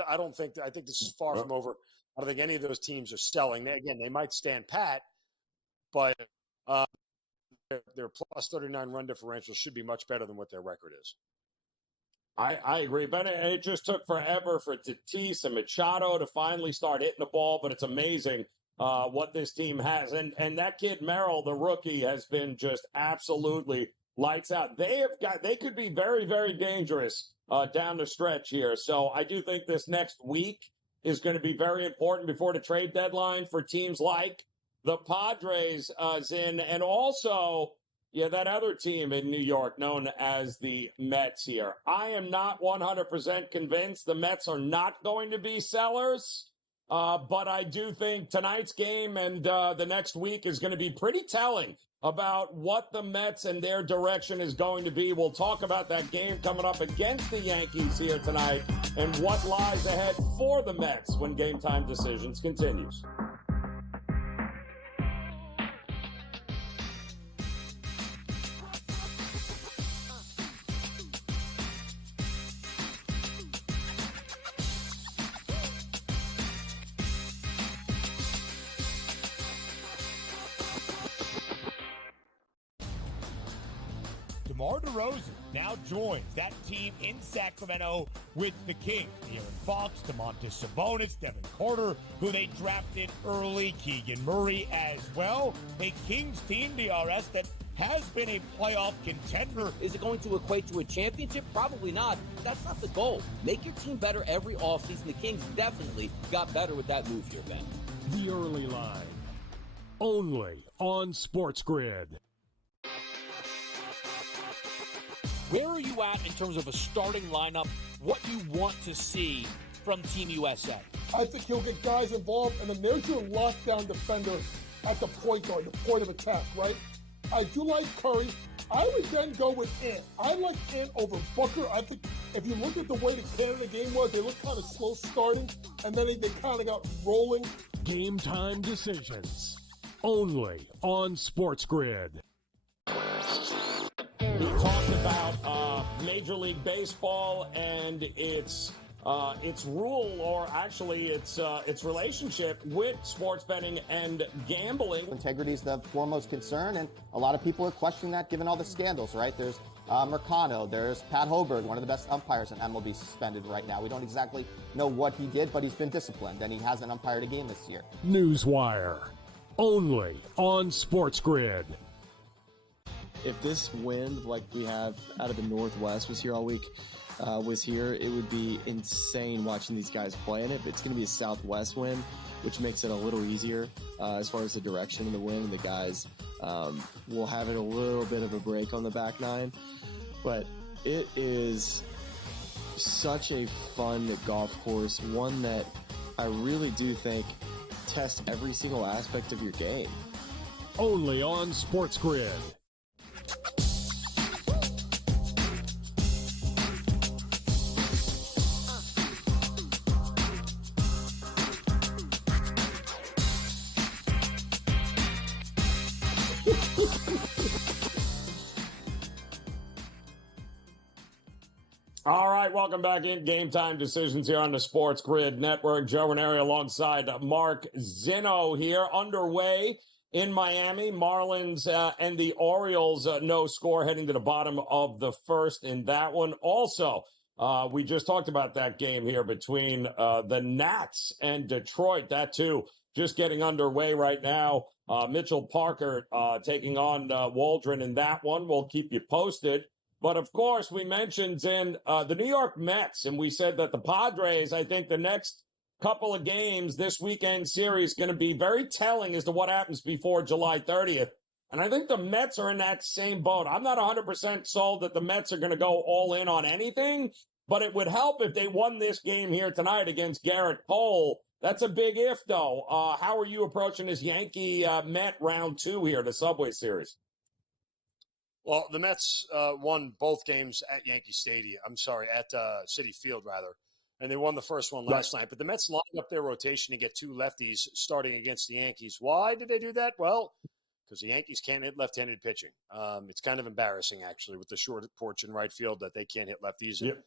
think this is far from over. I don't think any of those teams are selling. They might stand pat, but their plus 39 run differential should be much better than what their record is. I agree, but it just took forever for Tatis and Machado to finally start hitting the ball, but it's amazing what this team has. And that kid Merrill, the rookie, has been just absolutely lights out. They could be very, very dangerous down the stretch here. So I do think this next week is going to be very important before the trade deadline for teams like the Padres, Zin, and also that other team in New York known as the Mets here. I am not 100% convinced the Mets are not going to be sellers, but I do think tonight's game and the next week is going to be pretty telling about what the Mets and their direction is going to be. We'll talk about that game coming up against the Yankees here tonight and what lies ahead for the Mets when Game Time Decisions continues. DeMar DeRozan now joins that team in Sacramento with the Kings. Aaron Fox, Domantas Sabonis, Devin Carter, who they drafted early, Keegan Murray as well. A Kings team, DRS, that has been a playoff contender. Is it going to equate to a championship? Probably not. That's not the goal. Make your team better every offseason. The Kings definitely got better with that move here, Ben. The early line. Only on SportsGrid. Where are you at in terms of a starting lineup, what you want to see from Team USA? I think he'll get guys involved, and then there's your lockdown defender at the point guard, the point of attack, right? I do like Curry. I would then go with Ant. I like Ant over Booker. I think if you look at the way the Canada game was, they looked kind of slow starting, and then they kind of got rolling. Game Time Decisions. Only on SportsGrid. We talked about Major League Baseball and its rule, or actually its relationship with sports betting and gambling. Integrity is the foremost concern, and a lot of people are questioning that given all the scandals, right? There's Mercano, there's Pat Hoberg, one of the best umpires in MLB, suspended right now. We don't exactly know what he did, but he's been disciplined, and he hasn't umpired a game this year. Newswire. Only on SportsGrid. If this wind, like we have out of the Northwest, was here all week, was here, it would be insane watching these guys play in it. But it's going to be a southwest wind, which makes it a little easier as far as the direction of the wind. The guys will have it a little bit of a break on the back nine. But it is such a fun golf course, one that I really do think tests every single aspect of your game. Only on SportsGrid. All right, welcome back in Game Time Decisions here on the SportsGrid Network. Joe Raineri alongside Mark Zinno here, underway in Miami. Marlins and the Orioles, no score heading to the bottom of the first in that one. Also, we just talked about that game here between the Nats and Detroit. That, too, just getting underway right now. Mitchell Parker taking on Waldron in that one. We'll keep you posted. But, of course, we mentioned in the New York Mets, and we said that the Padres, I think the next couple of games, this weekend series, going to be very telling as to what happens before July 30th. And I think the Mets are in that same boat. I'm not 100% sold that the Mets are going to go all in on anything, but it would help if they won this game here tonight against Garrett Cole. That's a big if, though. How are you approaching this Yankee-Met round 2 here, the Subway Series? Well, the Mets won both games at Yankee Stadium. I'm sorry, at Citi Field, rather. And they won the first one last night. But the Mets lined up their rotation to get 2 lefties starting against the Yankees. Why did they do that? Well, because the Yankees can't hit left-handed pitching. It's kind of embarrassing, actually, with the short porch in right field that they can't hit lefties. Yep.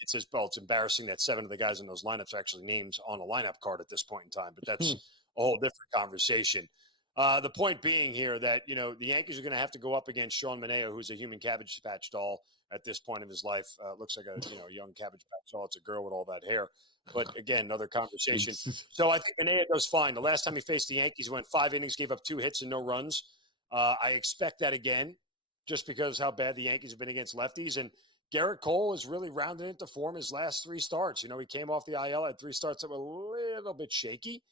It's embarrassing that 7 of the guys in those lineups are actually names on a lineup card at this point in time. But that's a whole different conversation. The point being here that, the Yankees are going to have to go up against Sean Manaea, who's a human Cabbage Patch doll at this point of his life. Looks like a young Cabbage Patch doll. It's a girl with all that hair. But, again, another conversation. So I think Manaea does fine. The last time he faced the Yankees, he went 5 innings, gave up 2 hits and no runs. I expect that again, just because how bad the Yankees have been against lefties. And Garrett Cole is really rounded into form his last 3 starts. He came off the IL, had 3 starts that were a little bit shaky.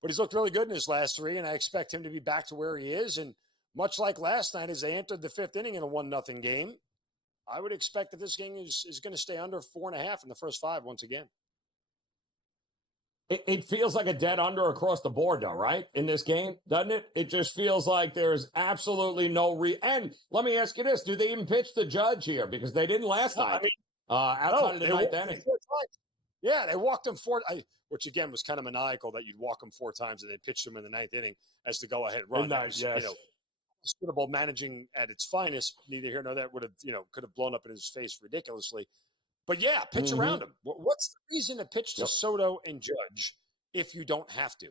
But he's looked really good in his last 3, and I expect him to be back to where he is. And much like last night, as they entered the 5th inning in a 1-0 game, I would expect that this game is going to stay under 4.5 in the first 5 once again. It feels like a dead under across the board, though, right? In this game, doesn't it? It just feels like there's absolutely no And let me ask you this: do they even pitch the Judge here? Because they didn't last night. Outside of the 9th inning. Yeah, they walked him 4, which again was kind of maniacal that you'd walk him 4 times and then pitched him in the 9th inning as the go-ahead run. Hospitable managing at its finest. Neither here nor there would have, could have blown up in his face ridiculously. But yeah, pitch around him. What's the reason to pitch to Soto and Judge if you don't have to?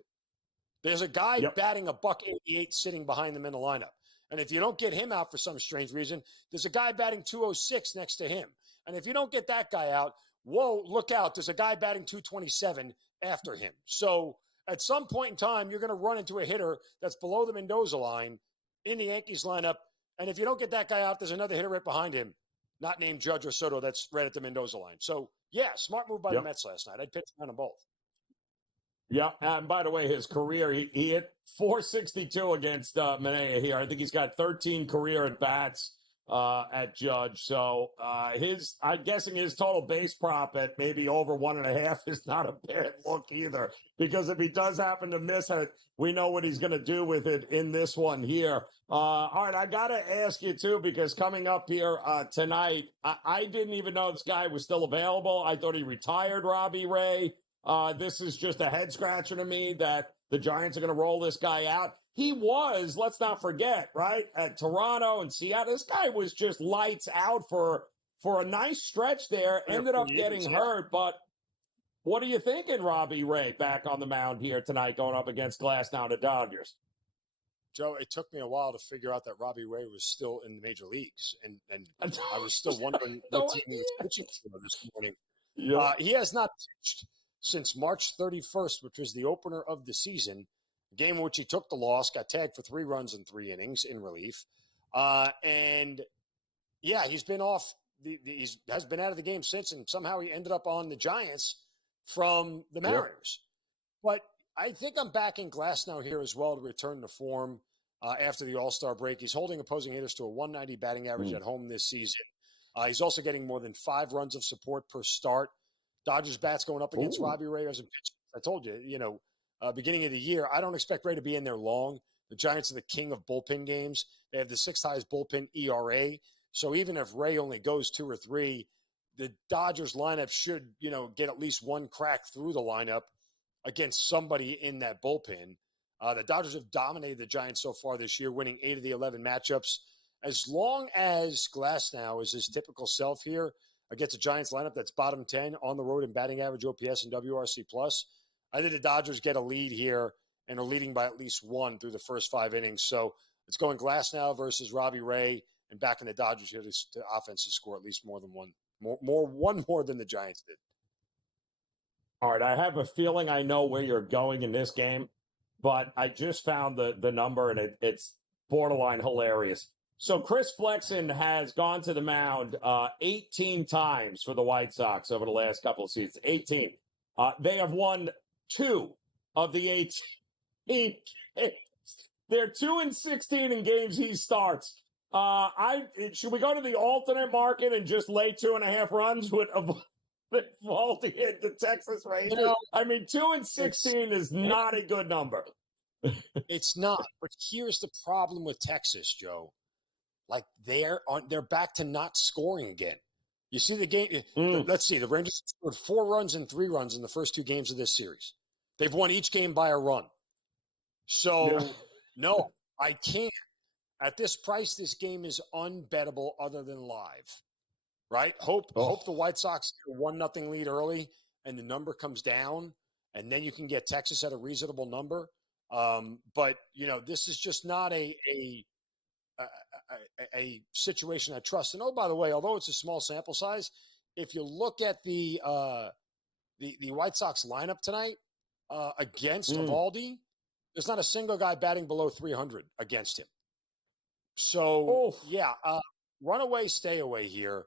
There's a guy batting a $188 sitting behind them in the lineup. And if you don't get him out for some strange reason, there's a guy batting 206 next to him. And if you don't get that guy out, whoa, look out. There's a guy batting 227 after him. So at some point in time, you're going to run into a hitter that's below the Mendoza line in the Yankees lineup. And if you don't get that guy out, there's another hitter right behind him, not named Judge or Soto, that's right at the Mendoza line. So, yeah, smart move by the Mets last night. I'd pitch around them both. Yeah, and by the way, his career, he hit 462 against Manaea here. I think he's got 13 career at-bats at Judge. So I'm guessing his total base prop at maybe over 1.5 is not a bad look either. Because if he does happen to miss it, we know what he's going to do with it in this one here. All right, I got to ask you, too, because coming up here tonight, I didn't even know this guy was still available. I thought he retired, Robbie Ray. This is just a head-scratcher to me that the Giants are going to roll this guy out. He was, let's not forget, right, at Toronto and Seattle. This guy was just lights out for a nice stretch there. Ended up getting hurt, but what are you thinking, Robbie Ray, back on the mound here tonight going up against Glasnow, the Dodgers? Joe, it took me a while to figure out that Robbie Ray was still in the major leagues, and I was still wondering what team he was pitching for this morning. Yeah. He has not pitched since March 31st, which was the opener of the season, a game in which he took the loss, got tagged for 3 runs in 3 innings in relief. And, yeah, he's been off. Has been out of the game since, and somehow he ended up on the Giants from the Mariners. But I think I'm backing Glasnow here as well to return to form after the All-Star break. He's holding opposing hitters to a 190 batting average at home this season. He's also getting more than 5 runs of support per start. Dodgers bats going up against Robbie Ray as a pitcher. I told you, beginning of the year, I don't expect Ray to be in there long. The Giants are the king of bullpen games. They have the 6th highest bullpen ERA. So even if Ray only goes 2 or 3, the Dodgers lineup should, get at least one crack through the lineup against somebody in that bullpen. The Dodgers have dominated the Giants so far this year, winning 8 of the 11 matchups. As long as Glasnow is his typical self here against a Giants lineup that's bottom 10 on the road in batting average, OPS, and WRC+, I think the Dodgers get a lead here and are leading by at least 1 through the first 5 innings. So it's going Glasnow versus Robbie Ray, and back in the Dodgers here to offense to score at least more than one more than the Giants did. All right, I have a feeling I know where you're going in this game, but I just found the number, and it's borderline hilarious. So Chris Flexen has gone to the mound 18 times for the White Sox over the last couple of seasons. 18. They have won 2 of the 18 games. They're 2-16 in games he starts. Should we go to the alternate market and just lay 2.5 runs with Valdi and the Texas Rangers? I mean, 2-16 is not a good number. It's not. But here's the problem with Texas, Joe. Like they're back to not scoring again. You see the game. Let's see. The Rangers scored 4 runs and 3 runs in the first 2 games of this series. They've won each game by a run. So, no, I can't. At this price, this game is unbettable other than live. Right? Hope the White Sox get a 1-0 lead early and the number comes down, and then you can get Texas at a reasonable number. But, this is just not a situation I trust. And, by the way, although it's a small sample size, if you look at the White Sox lineup tonight against Eovaldi, there's not a single guy batting below 300 against him. So, run away, stay away here.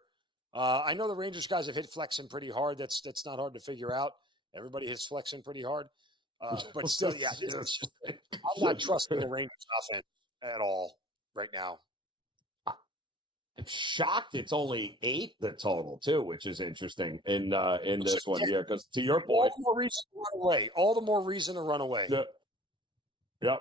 I know the Rangers guys have hit flexing pretty hard. That's not hard to figure out. Everybody hits flexing pretty hard. But still, I'm not trusting the Rangers offense at all right now. I'm shocked it's only 8 the total too, which is interesting in this one here. Because to your point, all the more reason to run away. All the more reason to run away. Yep.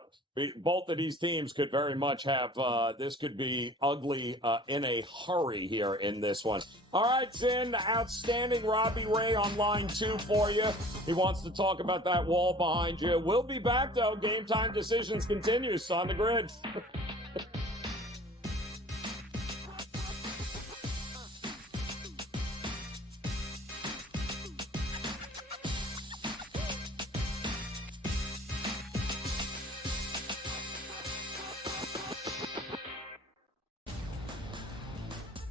Both of these teams could very much have this could be ugly in a hurry here in this one. All right, Zin, outstanding Robbie Ray on line 2 for you. He wants to talk about that wall behind you. We'll be back, though. Game Time Decisions continues on the grid.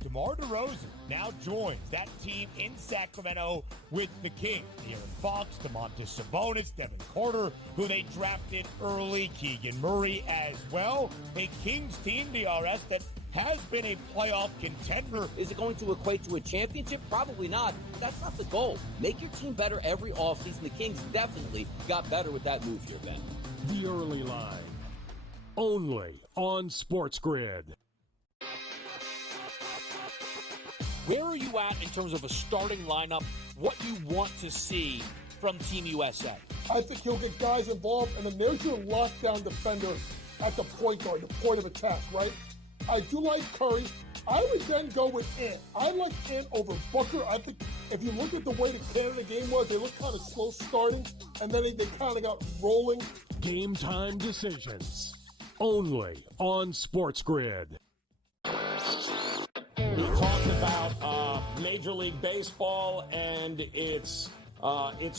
DeMar DeRozan now joins that team in Sacramento with the Kings. De'Aaron Fox, Domantas Sabonis, Devin Carter, who they drafted early, Keegan Murray as well. A Kings team, DRS, that has been a playoff contender. Is it going to equate to a championship? Probably not. That's not the goal. Make your team better every offseason. The Kings definitely got better with that move here, Ben. The early line. Only on SportsGrid. Where are you at in terms of a starting lineup, what you want to see from Team USA? I think he'll get guys involved, and then there's your lockdown defender at the point guard, the point of attack, right? I do like Curry. I would then go with Ant. I like Ant over Booker. I think if you look at the way the Canada game was, they looked kind of slow starting, and then they kind of got rolling. Game Time Decisions. Only on SportsGrid. He talked about Major League Baseball and its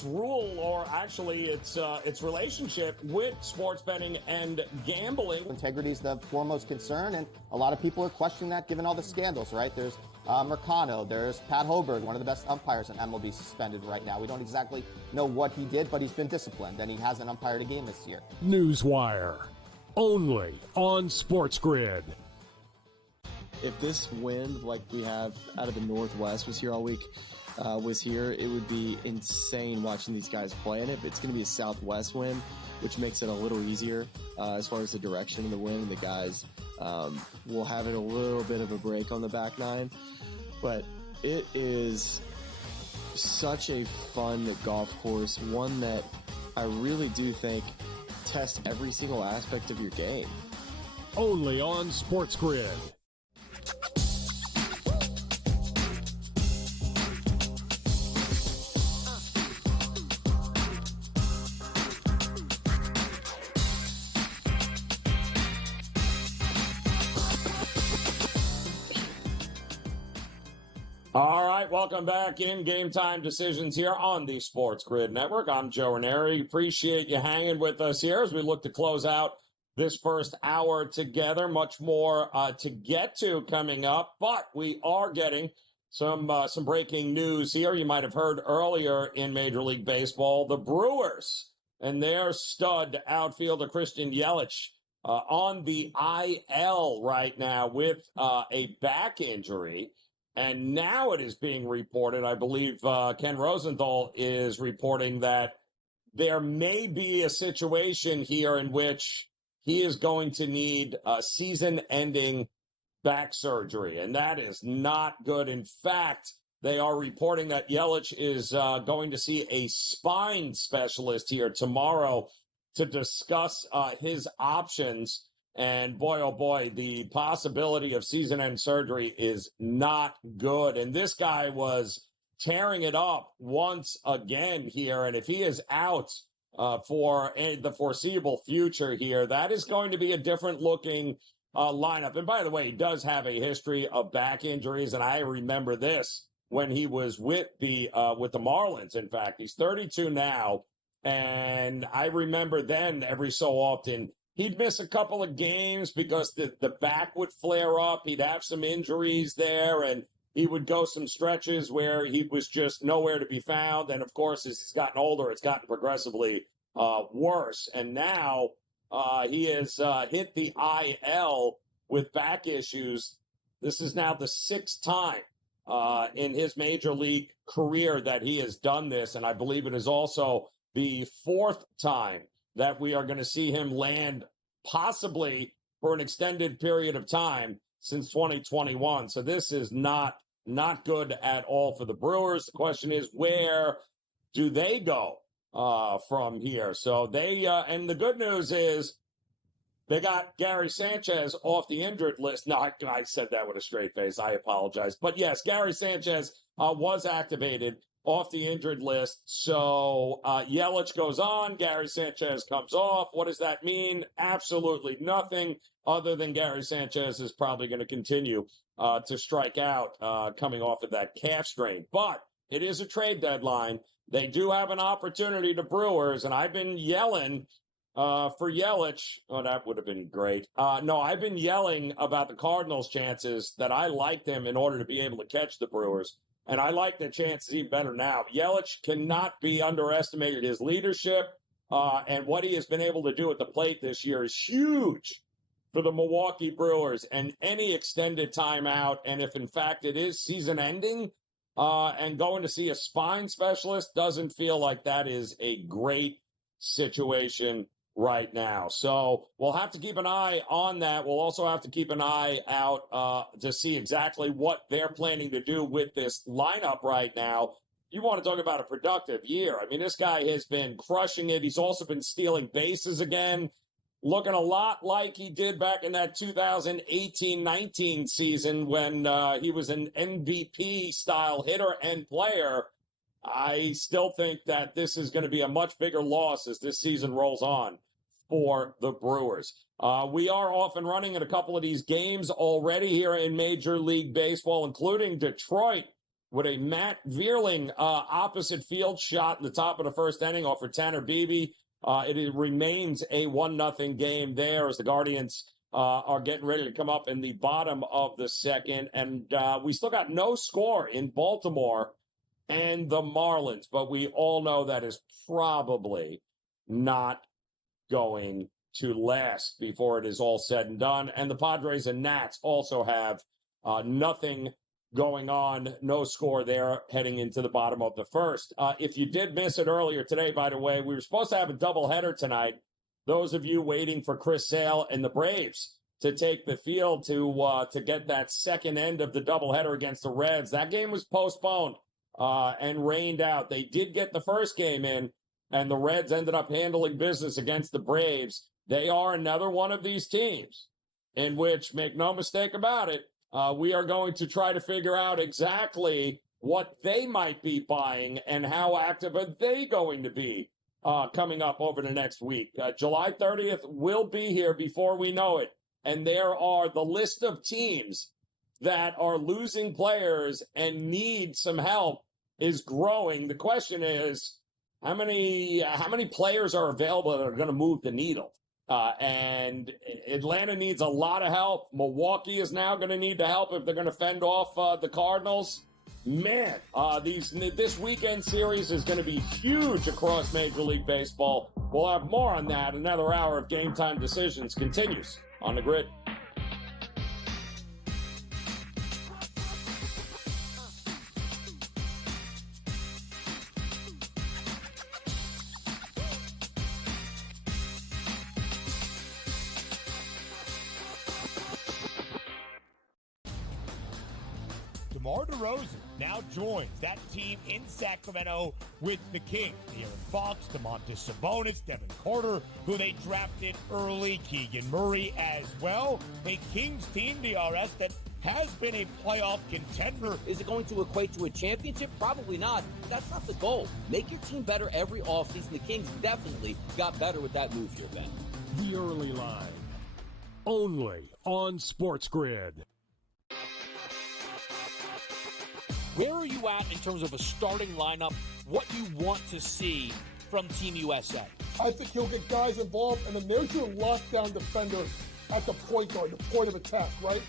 rule, or actually its relationship with sports betting and gambling. Integrity is the foremost concern, and a lot of people are questioning that given all the scandals, right? There's Mercano, there's Pat Hoberg, one of the best umpires in MLB, suspended right now. We don't exactly know what he did, but he's been disciplined, and he hasn't umpired a game this year. Newswire. Only on SportsGrid. If this wind, like we have out of the Northwest, was here all week, it would be insane watching these guys play in it. But it's going to be a southwest wind, which makes it a little easier as far as the direction of the wind. The guys will have it a little bit of a break on the back nine. But it is such a fun golf course, one that I really do think tests every single aspect of your game. Only on SportsGrid. All right, welcome back in Game Time Decisions here on the SportsGrid Network. I'm Joe Raineri. Appreciate you hanging with us here as we look to close out this first hour together. Much more to get to coming up, but we are getting some breaking news here. You might have heard earlier in Major League Baseball, the Brewers and their stud outfielder Christian Yelich on the IL right now with a back injury. And now it is being reported, I believe Ken Rosenthal is reporting that there may be a situation here in which he is going to need season-ending back surgery, and that is not good. In fact, they are reporting that Yelich is going to see a spine specialist here tomorrow to discuss his options. And boy, oh boy, the possibility of season-end surgery is not good. And this guy was tearing it up once again here. And if he is out for the foreseeable future here, that is going to be a different-looking lineup. And by the way, he does have a history of back injuries, and I remember this when he was with the Marlins. In fact, he's 32 now, and I remember then every so often he'd miss a couple of games because the back would flare up. He'd have some injuries there, and he would go some stretches where he was just nowhere to be found. And, of course, as he's gotten older, it's gotten progressively worse. And now he has hit the IL with back issues. This is now the 6th time in his major league career that he has done this, and I believe it is also the 4th time that we are going to see him land possibly for an extended period of time since 2021. So this is not good at all for the Brewers. The question is, where do they go from here? So they and the good news is they got Gary Sanchez off the injured list. No, I said that with a straight face. I apologize. But yes, Gary Sanchez was activated off the injured list. So Yelich goes on, Gary Sanchez comes off. What does that mean? Absolutely nothing, other than Gary Sanchez is probably going to continue to strike out coming off of that calf strain. But it is a trade deadline. They do have an opportunity to Brewers, and I've been yelling for Yelich. Oh, that would have been great. No, I've been yelling about the Cardinals' chances that I liked them in order to be able to catch the Brewers. And I like the chances even better now. Yelich cannot be underestimated. His leadership and what he has been able to do at the plate this year is huge for the Milwaukee Brewers. And any extended timeout, and if in fact it is season ending, and going to see a spine specialist doesn't feel like that is a great situation right now. So we'll have to keep an eye on that. We'll also have to keep an eye out to see exactly what they're planning to do with this lineup right now. You want to talk about a productive year. I mean, this guy has been crushing it. He's also been stealing bases again, looking a lot like he did back in that 2018-19 season when he was an MVP-style hitter and player. I still think that this is going to be a much bigger loss as this season rolls on for the Brewers. We are off and running in a couple of these games already here in Major League Baseball, including Detroit with a Matt Vierling opposite field shot in the top of the first inning off for Tanner Beebe. It remains a 1-0 game there as the Guardians are getting ready to come up in the bottom of the second. And we still got no score in Baltimore and the Marlins, but we all know that is probably not going to last before it is all said and done. And the Padres and Nats also have nothing going on, no score there heading into the bottom of the first. If you did miss it earlier today, by the way, we were supposed to have a doubleheader tonight. Those of you waiting for Chris Sale and the Braves to take the field to get that second end of the doubleheader against the Reds, that game was postponed and rained out. They did get the first game in, and the Reds ended up handling business against the Braves. They are another one of these teams in which, make no mistake about it, we are going to try to figure out exactly what they might be buying and how active are they going to be coming up over the next week. July 30th will be here before we know it. And there are the list of teams that are losing players and need some help is growing. The question is, how many players are available that are going to move the needle? And Atlanta needs a lot of help. Milwaukee is now going to need the help if they're going to fend off the Cardinals. Man, this weekend series is going to be huge across Major League Baseball. We'll have more on that. Another hour of Game Time Decisions continues on the Grid. DeMar DeRozan now joins that team in Sacramento with the Kings. De'Aaron Fox, Domantas Sabonis, Devin Carter, who they drafted early, Keegan Murray as well. A Kings team, DRS, that has been a playoff contender. Is it going to equate to a championship? Probably not. That's not the goal. Make your team better every offseason. The Kings definitely got better with that move here, Ben. The Early Line. Only on SportsGrid. Where are you at in terms of a starting lineup? What you want to see from Team USA? I think he'll get guys involved, and then there's your lockdown defender at the point guard, the point of attack, right?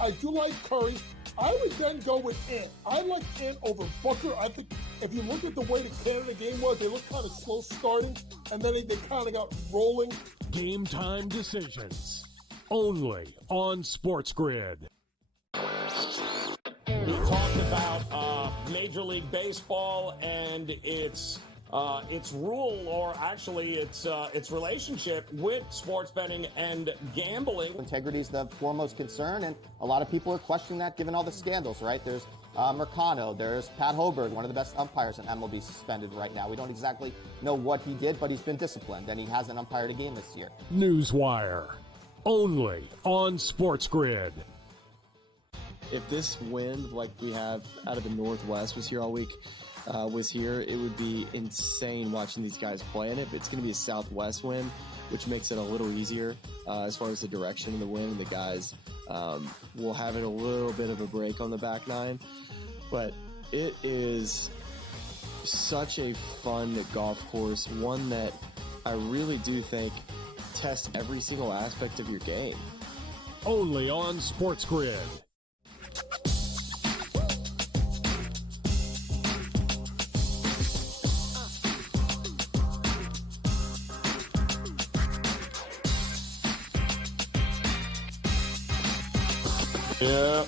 I do like Curry. I would then go with Ant. I like Ant over Booker. I think if you look at the way the Canada game was, they looked kind of slow starting, and then they kind of got rolling. Game Time Decisions. Only on SportsGrid. We talked about Major League Baseball and its rule, or actually its relationship with sports betting and gambling. Integrity is the foremost concern, and a lot of people are questioning that given all the scandals, right? There's Mercano, there's Pat Hoberg, one of the best umpires in MLB, suspended right now. We don't exactly know what he did, but he's been disciplined, and he hasn't umpired a game this year. Newswire. Only on SportsGrid. If this wind, like we have out of the Northwest, was here all week, it would be insane watching these guys play in it. But it's going to be a southwest wind, which makes it a little easier as far as the direction of the wind. The guys will have it a little bit of a break on the back nine. But it is such a fun golf course, one that I really do think tests every single aspect of your game. Only on SportsGrid. Yeah.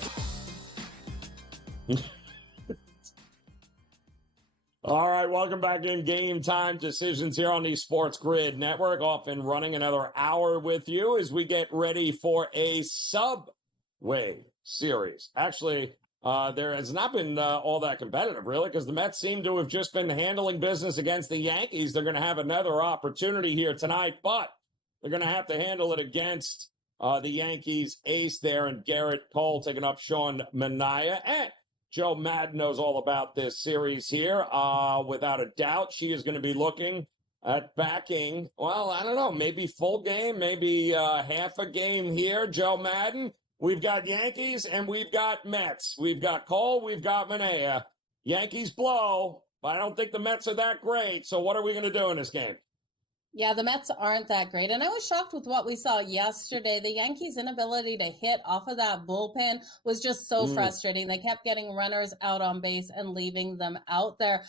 All right, welcome back in Game Time Decisions here on the SportsGrid Network. Off and running another hour with you as we get ready for a Subway Series. Actually, there has not been all that competitive, really, because the Mets seem to have just been handling business against the Yankees. They're going to have another opportunity here tonight, but they're going to have to handle it against the Yankees ace there, and Garrett Cole taking up Sean Manaea. And Joe Madden knows all about this series here. Without a doubt, she is going to be looking at backing, well, I don't know, maybe full game, maybe half a game here. Joe Madden, we've got Yankees and we've got Mets. We've got Cole, we've got Manaea. Yankees blow, but I don't think the Mets are that great. So what are we going to do in this game? Yeah, the Mets aren't that great. And I was shocked with what we saw yesterday. The Yankees' inability to hit off of that bullpen was just so frustrating. They kept getting runners out on base and leaving them out there.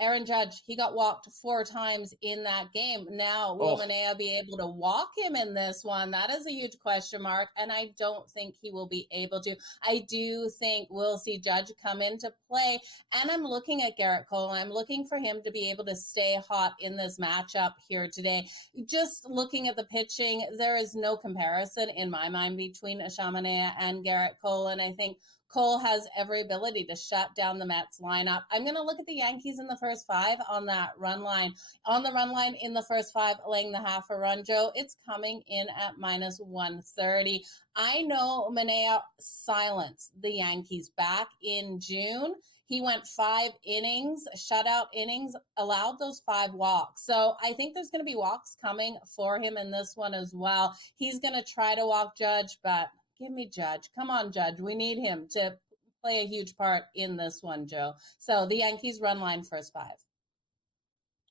Aaron Judge, he got walked 4 times in that game. Now, will Manaea be able to walk him in this one? That is a huge question mark, and I don't think he will be able to. I do think we'll see Judge come into play, and I'm looking at Garrett Cole. I'm looking for him to be able to stay hot in this matchup here today. Just looking at the pitching, there is no comparison in my mind between Sean Manaea and Garrett Cole, and I think Cole has every ability to shut down the Mets lineup. I'm going to look at the Yankees in the first 5 on that run line. On the run line in the first 5, laying the half a run, Joe, it's coming in at minus 130. I know Manaea silenced the Yankees back in June. He went 5 innings, shutout innings, allowed those 5 walks. So I think there's going to be walks coming for him in this one as well. He's going to try to walk Judge, but give me Judge. Come on, Judge. We need him to play a huge part in this one, Joe. So the Yankees run line first 5.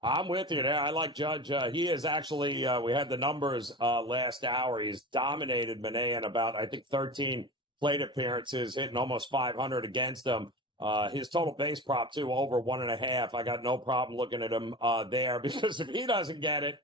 I'm with you there. I like Judge. He is actually, we had the numbers last hour. He's dominated Manaea in about, I think, 13 plate appearances, hitting almost 500 against him. His total base prop, too, over 1.5. I got no problem looking at him there, because if he doesn't get it,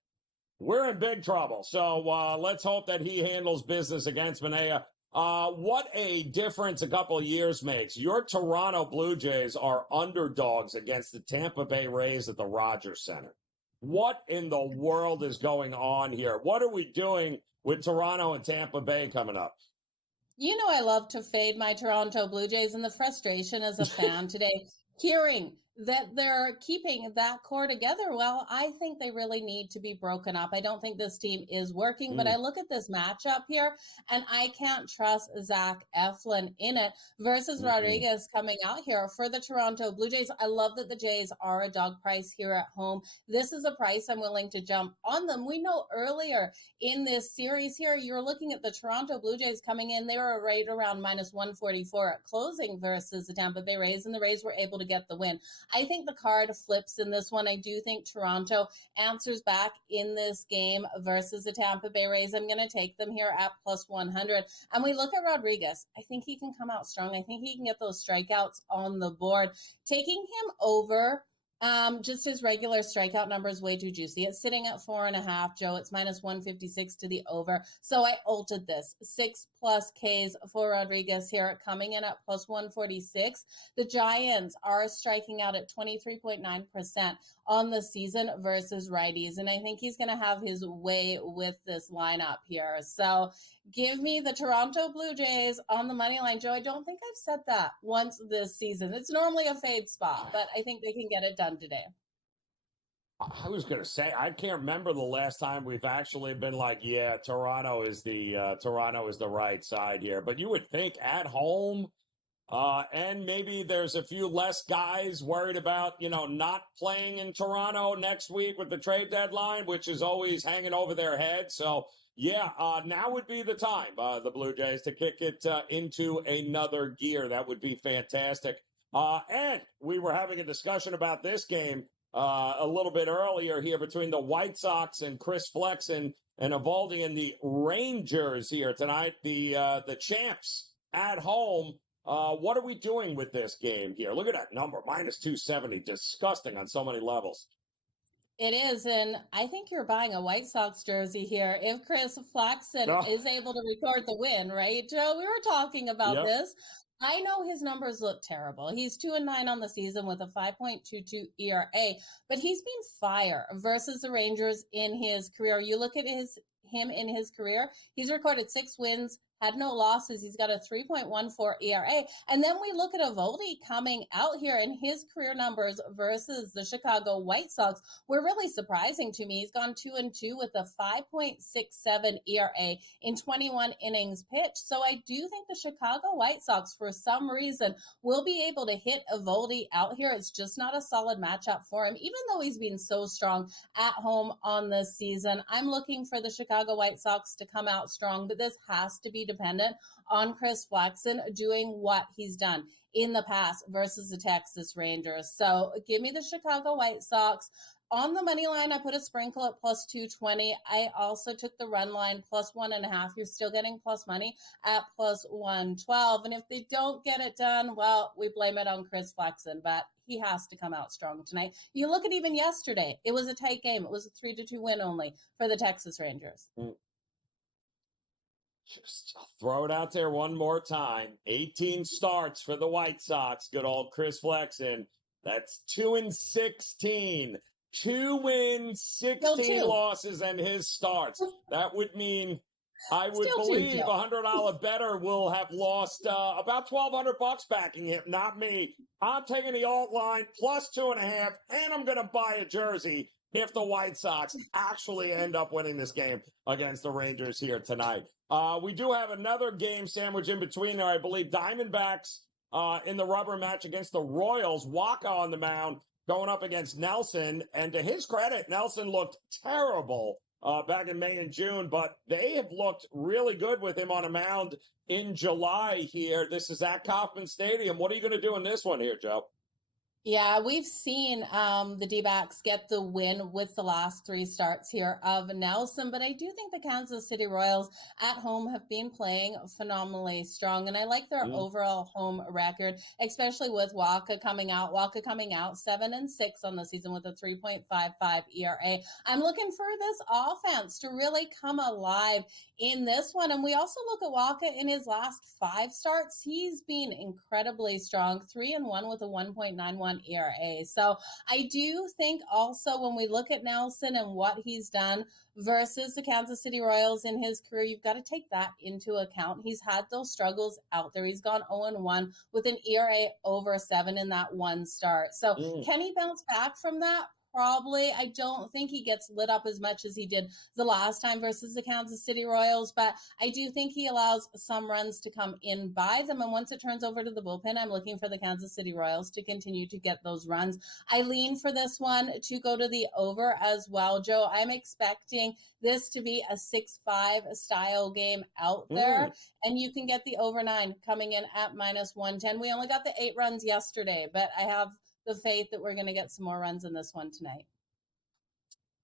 we're in big trouble. So let's hope that he handles business against Manaea. What a difference a couple of years makes. Your Toronto Blue Jays are underdogs against the Tampa Bay Rays at the Rogers Center. What in the world is going on here? What are we doing with Toronto and Tampa Bay coming up? You know I love to fade my Toronto Blue Jays, and the frustration as a fan today, hearing that they're keeping that core together. Well, I think they really need to be broken up. I don't think this team is working, but I look at this matchup here, and I can't trust Zach Eflin in it versus Rodriguez coming out here for the Toronto Blue Jays. I love that the Jays are a dog price here at home. This is a price I'm willing to jump on them. We know earlier in this series here, you're looking at the Toronto Blue Jays coming in. They were right around minus 144 at closing versus the Tampa Bay Rays, and the Rays were able to get the win. I think the card flips in this one. I do think Toronto answers back in this game versus the Tampa Bay Rays. I'm going to take them here at plus 100. And we look at Rodriguez. I think he can come out strong. I think he can get those strikeouts on the board. Taking him over, just his regular strikeout number is way too juicy. It's sitting at 4.5, Joe. It's minus 156 to the over. So I altered this. 6+ Ks for Rodriguez here, coming in at plus 146. The Giants are striking out at 23.9% on the season versus righties. And I think he's going to have his way with this lineup here. So give me the Toronto Blue Jays on the money line. Joe, I don't think I've said that once this season. It's normally a fade spot, but I think they can get it done today. I was going to say, I can't remember the last time we've actually been like, yeah, Toronto is the right side here. But you would think at home, and maybe there's a few less guys worried about, not playing in Toronto next week with the trade deadline, which is always hanging over their head. So, yeah, now would be the time, the Blue Jays, to kick it into another gear. That would be fantastic. And we were having a discussion about this game a little bit earlier here between the White Sox and Chris Flexen and Evaldi and the Rangers here tonight, the champs at home. What are we doing with this game here? Look at that number, minus 270. Disgusting on so many levels. It is, and I think you're buying a White Sox jersey here if Chris Flexen is able to record the win, right, Joe? We were talking about this. I know his numbers look terrible. He's 2-9 on the season with a 5.22 ERA, but he's been fire versus the Rangers in his career. You look at him in his career, he's recorded 6 wins, had no losses. He's got a 3.14 ERA. And then we look at Evaldi coming out here, and his career numbers versus the Chicago White Sox were really surprising to me. He's gone 2-2 with a 5.67 ERA in 21 innings pitched. So I do think the Chicago White Sox, for some reason, will be able to hit Evaldi out here. It's just not a solid matchup for him, even though he's been so strong at home on this season. I'm looking for the Chicago White Sox to come out strong, but this has to be dependent on Chris Flexen doing what he's done in the past versus the Texas Rangers. So give me the Chicago White Sox. On the money line, I put a sprinkle at plus 220. I also took the run line plus 1.5. You're still getting plus money at plus 112. And if they don't get it done, well, we blame it on Chris Flexen, but he has to come out strong tonight. You look at even yesterday, it was a tight game. It was a 3-2 win only for the Texas Rangers. Just throw it out there one more time. 18 starts for the White Sox. Good old Chris Flexen. That's 2-16. 2 wins, 16 losses, and his starts. That would mean I would believe a $100 bettor will have lost about $1,200 backing him, not me. I'm taking the alt line plus 2.5, and I'm going to buy a jersey if the White Sox actually end up winning this game against the Rangers here tonight. We do have another game sandwich in between there. I believe Diamondbacks in the rubber match against the Royals. Waka on the mound going up against Nelson. And to his credit, Nelson looked terrible back in May and June, but they have looked really good with him on a mound in July here. This is at Kauffman Stadium. What are you going to do in this one here, Joe? Yeah, we've seen the D-backs get the win with the last 3 starts here of Nelson, but I do think the Kansas City Royals at home have been playing phenomenally strong, and I like their overall home record, especially with Waka coming out. 7-6 on the season with a 3.55 ERA. I'm looking for this offense to really come alive in this one, and we also look at Waka in his last 5 starts. He's been incredibly strong, 3-1 with a 1.91 1 ERA. So I do think also when we look at Nelson and what he's done versus the Kansas City Royals in his career, you've got to take that into account. He's had those struggles out there. He's gone 0-1 with an ERA over 7 in that one start. So can he bounce back from that? Probably. I don't think he gets lit up as much as he did the last time versus the Kansas City Royals, but I do think he allows some runs to come in by them. And once it turns over to the bullpen, I'm looking for the Kansas City Royals to continue to get those runs. I lean for this one to go to the over as well, Joe. I'm expecting this to be a 6-5 style game out there, and you can get the over 9 coming in at -110. We only got the 8 runs yesterday, but I have the faith that we're going to get some more runs in this one tonight.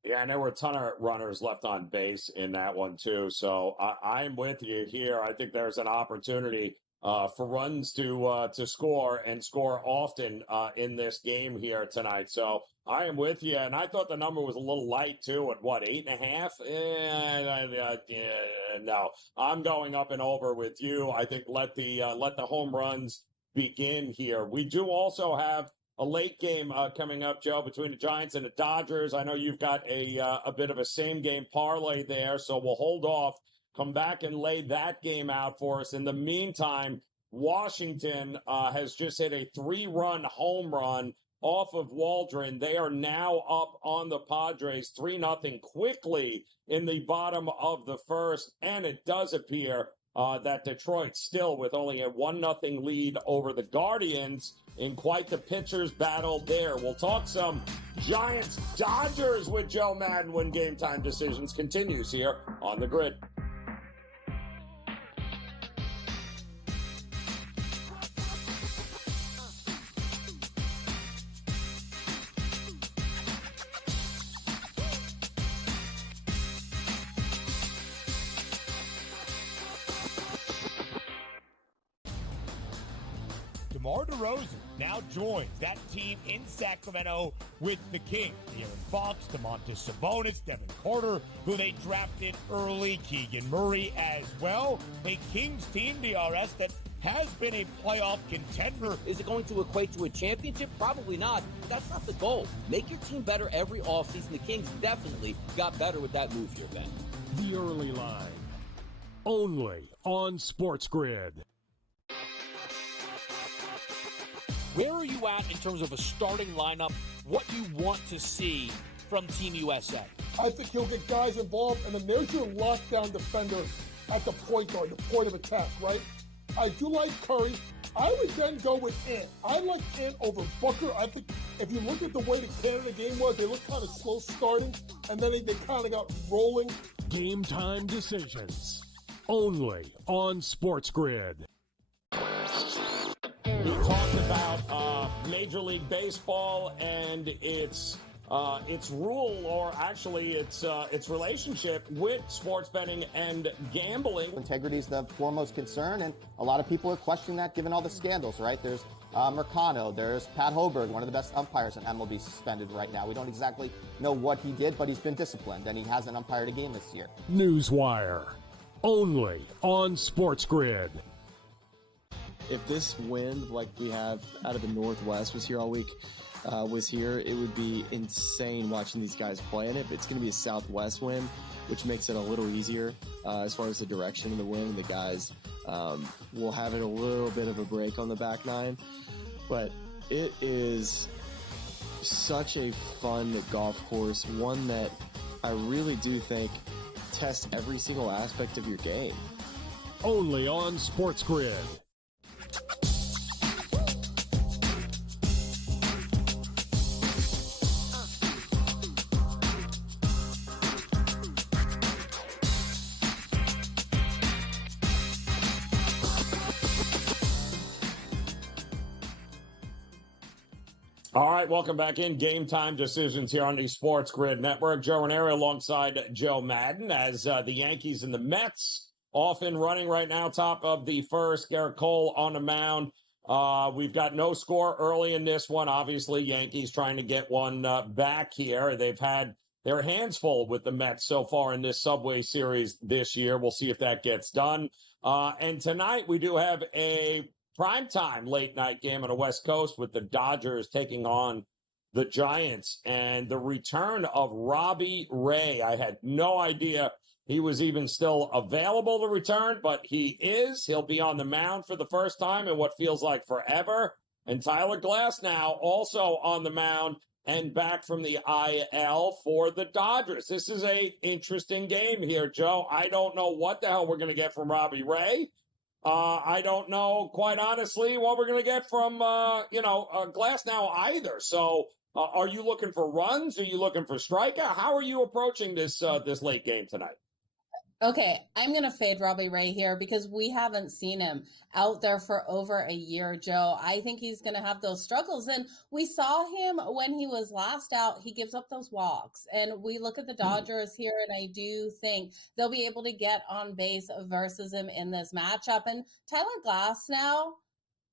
Yeah, and there were a ton of runners left on base in that one, too. So I'm with you here. I think there's an opportunity for runs to score and score often in this game here tonight. So I am with you. And I thought the number was a little light, too, at what, 8.5? No, I'm going up and over with you. I think let the home runs begin here. We do also have a late game coming up, Joe, between the Giants and the Dodgers. I know you've got a bit of a same-game parlay there, so we'll hold off, come back and lay that game out for us. In the meantime, Washington has just hit a 3-run home run off of Waldron. They are now up on the Padres 3-0 quickly in the bottom of the first, and it does appear that Detroit still with only a 1-0 lead over the Guardians in quite the pitcher's battle there. We'll talk some Giants-Dodgers with Joe Madden when Game Time Decisions continues here on the Grid. DeMar DeRozan now joins that team in Sacramento with the Kings. Aaron Fox, Domantas Sabonis, Devin Carter, who they drafted early, Keegan Murray as well. A Kings team, DRS, that has been a playoff contender. Is it going to equate to a championship? Probably not. That's not the goal. Make your team better every offseason. The Kings definitely got better with that move here, Ben. The early line. Only on SportsGrid. Where are you at in terms of a starting lineup, what you want to see from Team USA? I think he'll get guys involved, and then there's your lockdown defender at the point guard, the point of attack, right? I do like Curry. I would then go with Ant. I like Ant over Booker. I think if you look at the way the Canada game was, they looked kind of slow starting, and then they kind of got rolling. Game Time Decisions. Only on SportsGrid. We talked about Major League Baseball and its rule, or actually its relationship with sports betting and gambling. Integrity is the foremost concern, and a lot of people are questioning that given all the scandals, right? There's Mercano, there's Pat Hoberg, one of the best umpires in MLB, suspended right now. We don't exactly know what he did, but he's been disciplined, and he hasn't umpired a game this year. Newswire. Only on SportsGrid. If this wind, like we have out of the Northwest, was here all week, it would be insane watching these guys play in it. But it's going to be a southwest wind, which makes it a little easier as far as the direction of the wind. The guys will have it a little bit of a break on the back nine. But it is such a fun golf course, one that I really do think tests every single aspect of your game. Only on SportsGrid. All right, welcome back in. Game Time Decisions here on the SportsGrid Network. Joe Raineri alongside Joe Madden as the Yankees and the Mets off and running right now, top of the first. Garrett Cole on the mound. We've got no score early in this one. Obviously, Yankees trying to get one back here. They've had their hands full with the Mets so far in this Subway Series this year. We'll see if that gets done. And tonight we do have a primetime late night game on the West Coast with the Dodgers taking on the Giants, and the return of Robbie Ray. I had no idea he was even still available to return, but he is. He'll be on the mound for the first time in what feels like forever. And Tyler Glasnow also on the mound and back from the IL for the Dodgers. This is a interesting game here, Joe. I don't know what the hell we're going to get from Robbie Ray. I don't know, quite honestly, what we're going to get from, Glasnow either. So are you looking for runs? Are you looking for strikeout? How are you approaching this late game tonight? Okay, I'm going to fade Robbie Ray here because we haven't seen him out there for over a year, Joe. I think he's going to have those struggles. And we saw him when he was last out. He gives up those walks. And we look at the Dodgers here, and I do think they'll be able to get on base versus him in this matchup. And Tyler Glasnow,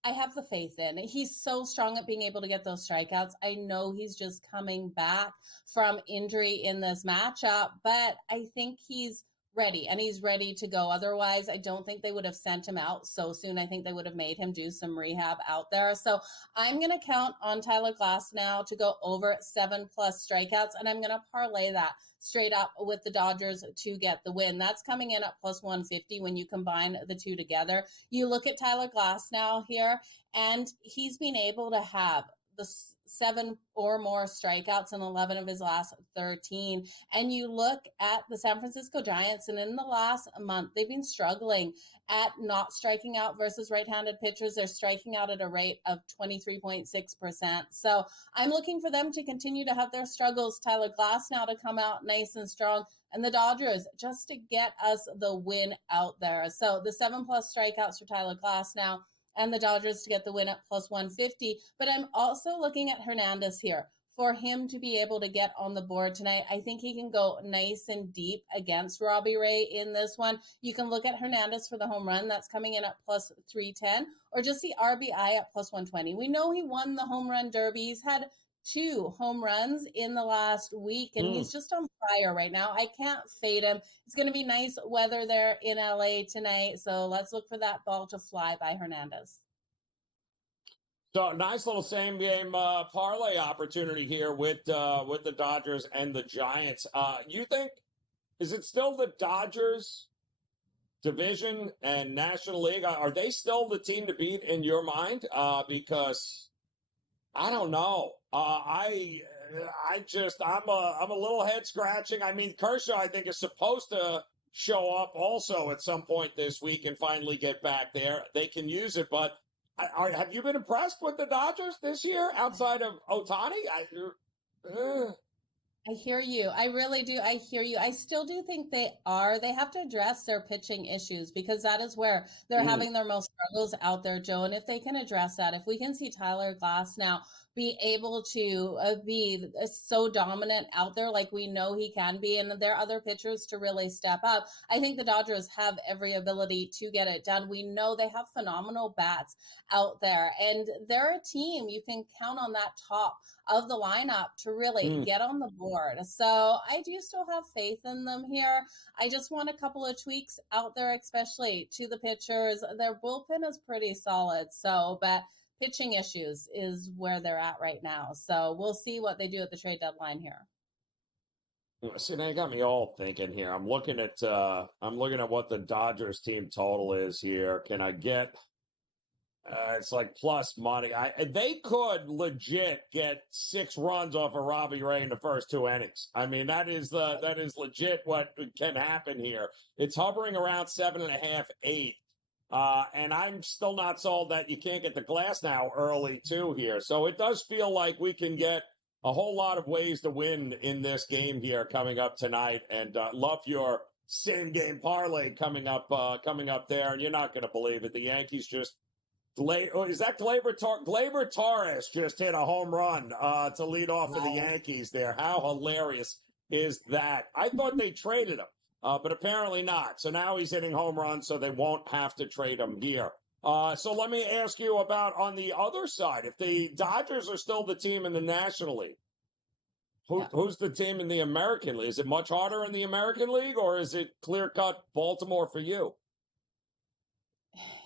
I have the faith in. He's so strong at being able to get those strikeouts. I know he's just coming back from injury in this matchup, but I think he's ready, and he's ready to go. Otherwise, I don't think they would have sent him out so soon. I think they would have made him do some rehab out there. So I'm going to count on Tyler Glasnow to go over 7+ strikeouts, and I'm going to parlay that straight up with the Dodgers to get the win. That's coming in at +150 when you combine the two together. You look at Tyler Glasnow here, and he's been able to have the 7 or more strikeouts in 11 of his last 13. And you look at the San Francisco Giants, and in the last month, they've been struggling at not striking out versus right-handed pitchers. They're striking out at a rate of 23.6%. So I'm looking for them to continue to have their struggles. Tyler Glasnow to come out nice and strong, and the Dodgers just to get us the win out there. So the 7+ strikeouts for Tyler Glasnow, and the Dodgers to get the win at +150. But I'm also looking at Hernandez here. For him to be able to get on the board tonight, I think he can go nice and deep against Robbie Ray in this one. You can look at Hernandez for the home run. That's coming in at +310, or just the RBI at +120. We know he won the home run derby. He's had 2 home runs in the last week, and he's just on fire right now. I can't fade him. It's going to be nice weather there in LA tonight, so let's look for that ball to fly by Hernandez. So nice little same game parlay opportunity here with the Dodgers and the Giants. You think, is it still the Dodgers division and National League? Are they still the team to beat in your mind? Because I don't know. I'm a little head scratching. I mean, Kershaw, I think, is supposed to show up also at some point this week and finally get back there. They can use it, but have you been impressed with the Dodgers this year outside of Ohtani? I hear you. I really do. I hear you. I still do think they have to address their pitching issues, because that is where they're having their most struggles out there, Joe. And if they can address that, if we can see Tyler Glasnow be able to be so dominant out there like we know he can be, and there are other pitchers to really step up, I think the Dodgers have every ability to get it done. We know they have phenomenal bats out there, and they're a team you can count on that top of the lineup to really get on the board. So I do still have faith in them here. I just want a couple of tweaks out there, especially to the pitchers. Their bullpen is pretty solid, but pitching issues is where they're at right now. So we'll see what they do at the trade deadline here. See, now you got me all thinking here. I'm looking at what the Dodgers team total is here. Can I get? It's like plus money. They could legit get 6 runs off of Robbie Ray in the first 2 innings. I mean, that is legit what can happen here. It's hovering around 7.5, 8. And I'm still not sold that you can't get the Glasnow early too here. So it does feel like we can get a whole lot of ways to win in this game here coming up tonight. And love your same game parlay coming up there. And you're not going to believe it. The Yankees just is that Gleyber Torres just hit a home run to lead off for the Yankees there. How hilarious is that? I thought they traded him. But apparently not. So now he's hitting home runs, so they won't have to trade him here. So let me ask you about on the other side. If the Dodgers are still the team in the National League, who's the team in the American League? Is it much harder in the American League, or is it clear-cut Baltimore for you?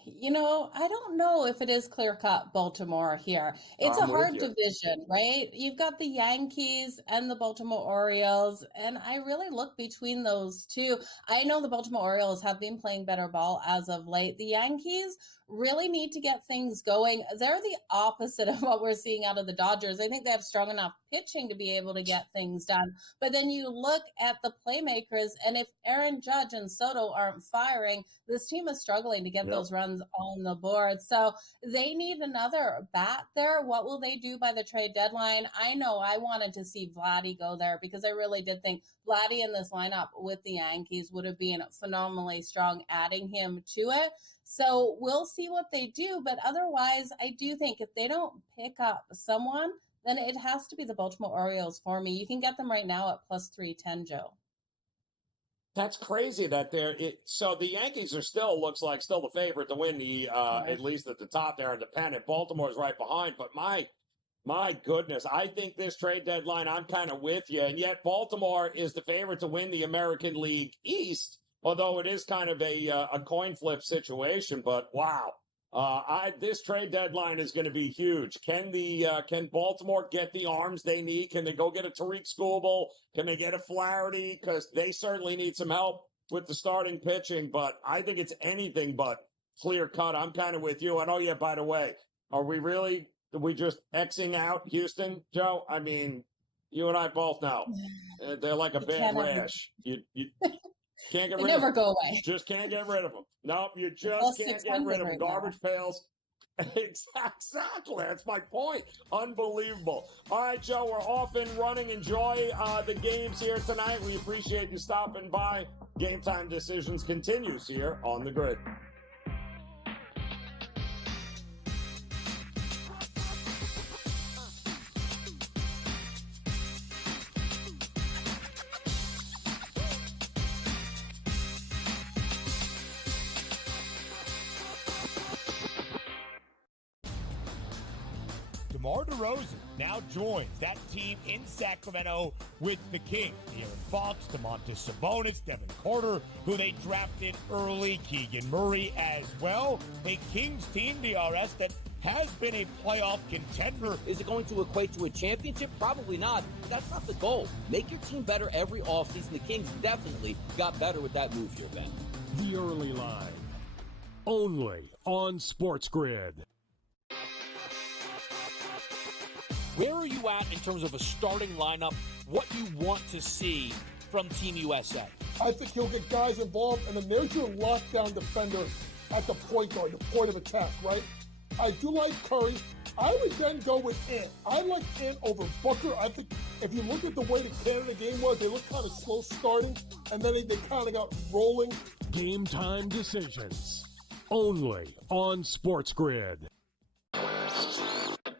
I don't know if it is clear-cut Baltimore here. It's a I'm with hard you. division, right? You've got the Yankees and the Baltimore Orioles, and I really look between those two. I know the Baltimore Orioles have been playing better ball as of late. The Yankees really need to get things going. They're the opposite of what we're seeing out of the Dodgers. I think they have strong enough pitching to be able to get things done. But then you look at the playmakers, and if Aaron Judge and Soto aren't firing, this team is struggling to get those runs on the board. So they need another bat there. What will they do by the trade deadline? I know I wanted to see Vladdy go there because I really did think Vladdy in this lineup with the Yankees would have been phenomenally strong, adding him to it. So we'll see what they do. But otherwise, I do think if they don't pick up someone, then it has to be the Baltimore Orioles for me. You can get them right now at plus 310, Joe. That's crazy that so the Yankees are still the favorite to win the at least at the top there, independent. Baltimore's right behind, but my goodness, I think this trade deadline, I'm kind of with you, and yet Baltimore is the favorite to win the American League East, although it is kind of a coin flip situation. But wow, this trade deadline is going to be huge. Can Baltimore get the arms they need? Can they go get a Tariq Skubal? Can they get a Flaherty? Because they certainly need some help with the starting pitching. But I think it's anything but clear cut. I'm kind of with you. And oh yeah, by the way, are we just Xing out Houston, Joe? I mean, you and I both know they're like a bad rash. You can't get rid of them. Never go away. Just can't get rid of them. Nope, you just can't get rid of them. Garbage pails. Exactly. That's my point. Unbelievable. All right, Joe, we're off and running. Enjoy the games here tonight. We appreciate you stopping by. Game Time Decisions continues here on the Grid. DeMar DeRozan now joins that team in Sacramento with the Kings. De'Aaron Fox, Domantas Sabonis, Devin Carter, who they drafted early, Keegan Murray as well. A Kings team, DRS, that has been a playoff contender. Is it going to equate to a championship? Probably not. That's not the goal. Make your team better every offseason. The Kings definitely got better with that move here, Ben. The early line. Only on SportsGrid. Where are you at in terms of a starting lineup, what you want to see from Team USA? I think he'll get guys involved, and then there's your lockdown defender at the point guard, the point of attack, right? I do like Curry. I would then go with Ant. I like Ant over Booker. I think if you look at the way the Canada game was, they looked kind of slow starting, and then they kind of got rolling. Game Time Decisions. Only on SportsGrid.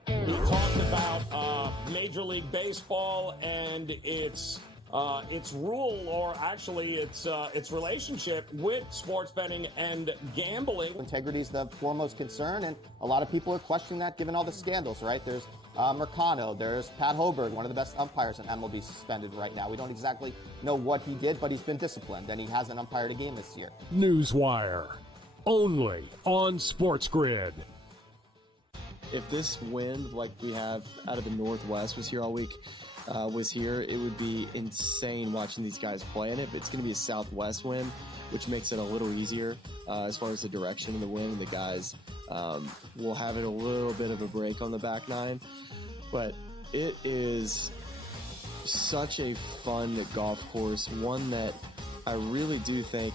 We talked about Major League Baseball and its rule, or actually its relationship with sports betting and gambling. Integrity is the foremost concern, and a lot of people are questioning that given all the scandals, right? There's Mercano, there's Pat Hoberg, one of the best umpires in MLB, suspended right now. We don't exactly know what he did, but he's been disciplined, and he hasn't umpired a game this year. Newswire. Only on SportsGrid. If this wind, like we have out of the Northwest, was here all week, it would be insane watching these guys play in it. But it's going to be a southwest wind, which makes it a little easier as far as the direction of the wind. The guys will have it a little bit of a break on the back nine. But it is such a fun golf course, one that I really do think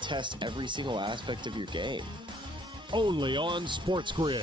tests every single aspect of your game. Only on SportsGrid.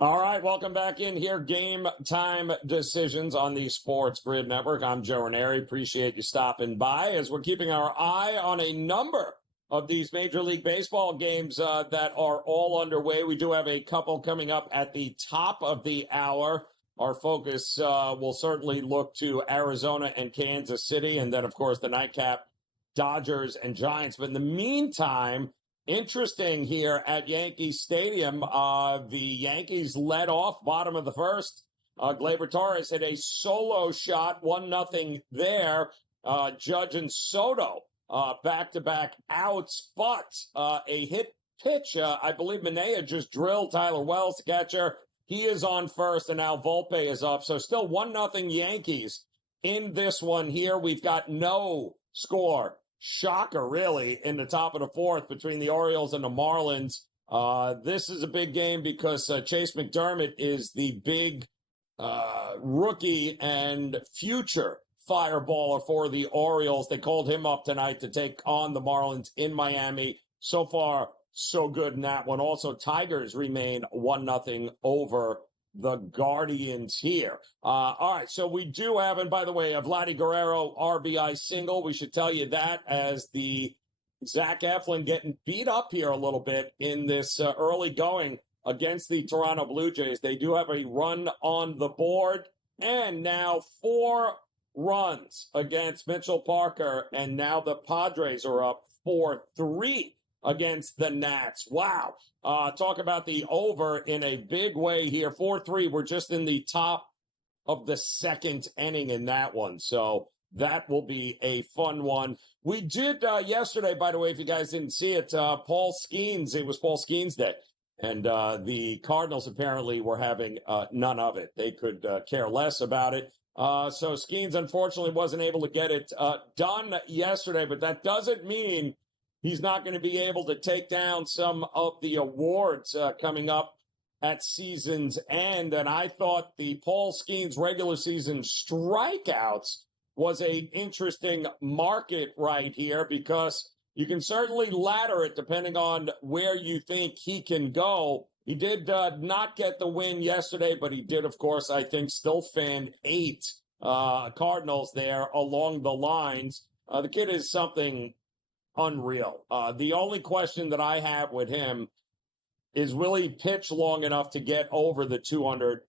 All right, welcome back in here. Game Time Decisions on the SportsGrid Network. I'm Joe Raineri. Appreciate you stopping by as we're keeping our eye on a number of these Major League Baseball games that are all underway. We do have a couple coming up at the top of the hour. Our focus will certainly look to Arizona and Kansas City, and then, of course, the nightcap Dodgers and Giants. But in the meantime, interesting here at Yankee Stadium, the Yankees led off bottom of the first. Gleyber Torres hit a solo shot, 1-0 there. Judge and Soto back-to-back outs, but a hit pitch. I believe Manaea just drilled Tyler Wells, the catcher. He is on first, and now Volpe is up. So still 1-0 Yankees in this one here. We've got no score. Shocker, really, in the top of the fourth between the Orioles and the Marlins. This is a big game because Chase McDermott is the big rookie and future fireballer for the Orioles. They called him up tonight to take on the Marlins in Miami. So far, so good in that one. Also, Tigers remain 1-0 over the Guardians here. All right, so we do have, and by the way, a Vladdy Guerrero RBI single. We should tell you that as the Zach Eflin getting beat up here a little bit in this early going against the Toronto Blue Jays. They do have a run on the board, and now 4 runs against Mitchell Parker, and now the Padres are up 4-3 against the Nats. Wow. Talk about the over in a big way here. 4-3. We're just in the top of the second inning in that one. So that will be a fun one. We did yesterday, by the way, if you guys didn't see it, Paul Skeens. It was Paul Skeens Day. And the Cardinals apparently were having none of it. They could care less about it. So Skeens, unfortunately, wasn't able to get it done yesterday. But that doesn't mean he's not going to be able to take down some of the awards coming up at season's end. And I thought the Paul Skeens regular season strikeouts was an interesting market right here because you can certainly ladder it depending on where you think he can go. He did not get the win yesterday, but he did, of course, I think, still fan 8 Cardinals there along the lines. The kid is something unreal. The only question that I have with him is, will he pitch long enough to get over the 200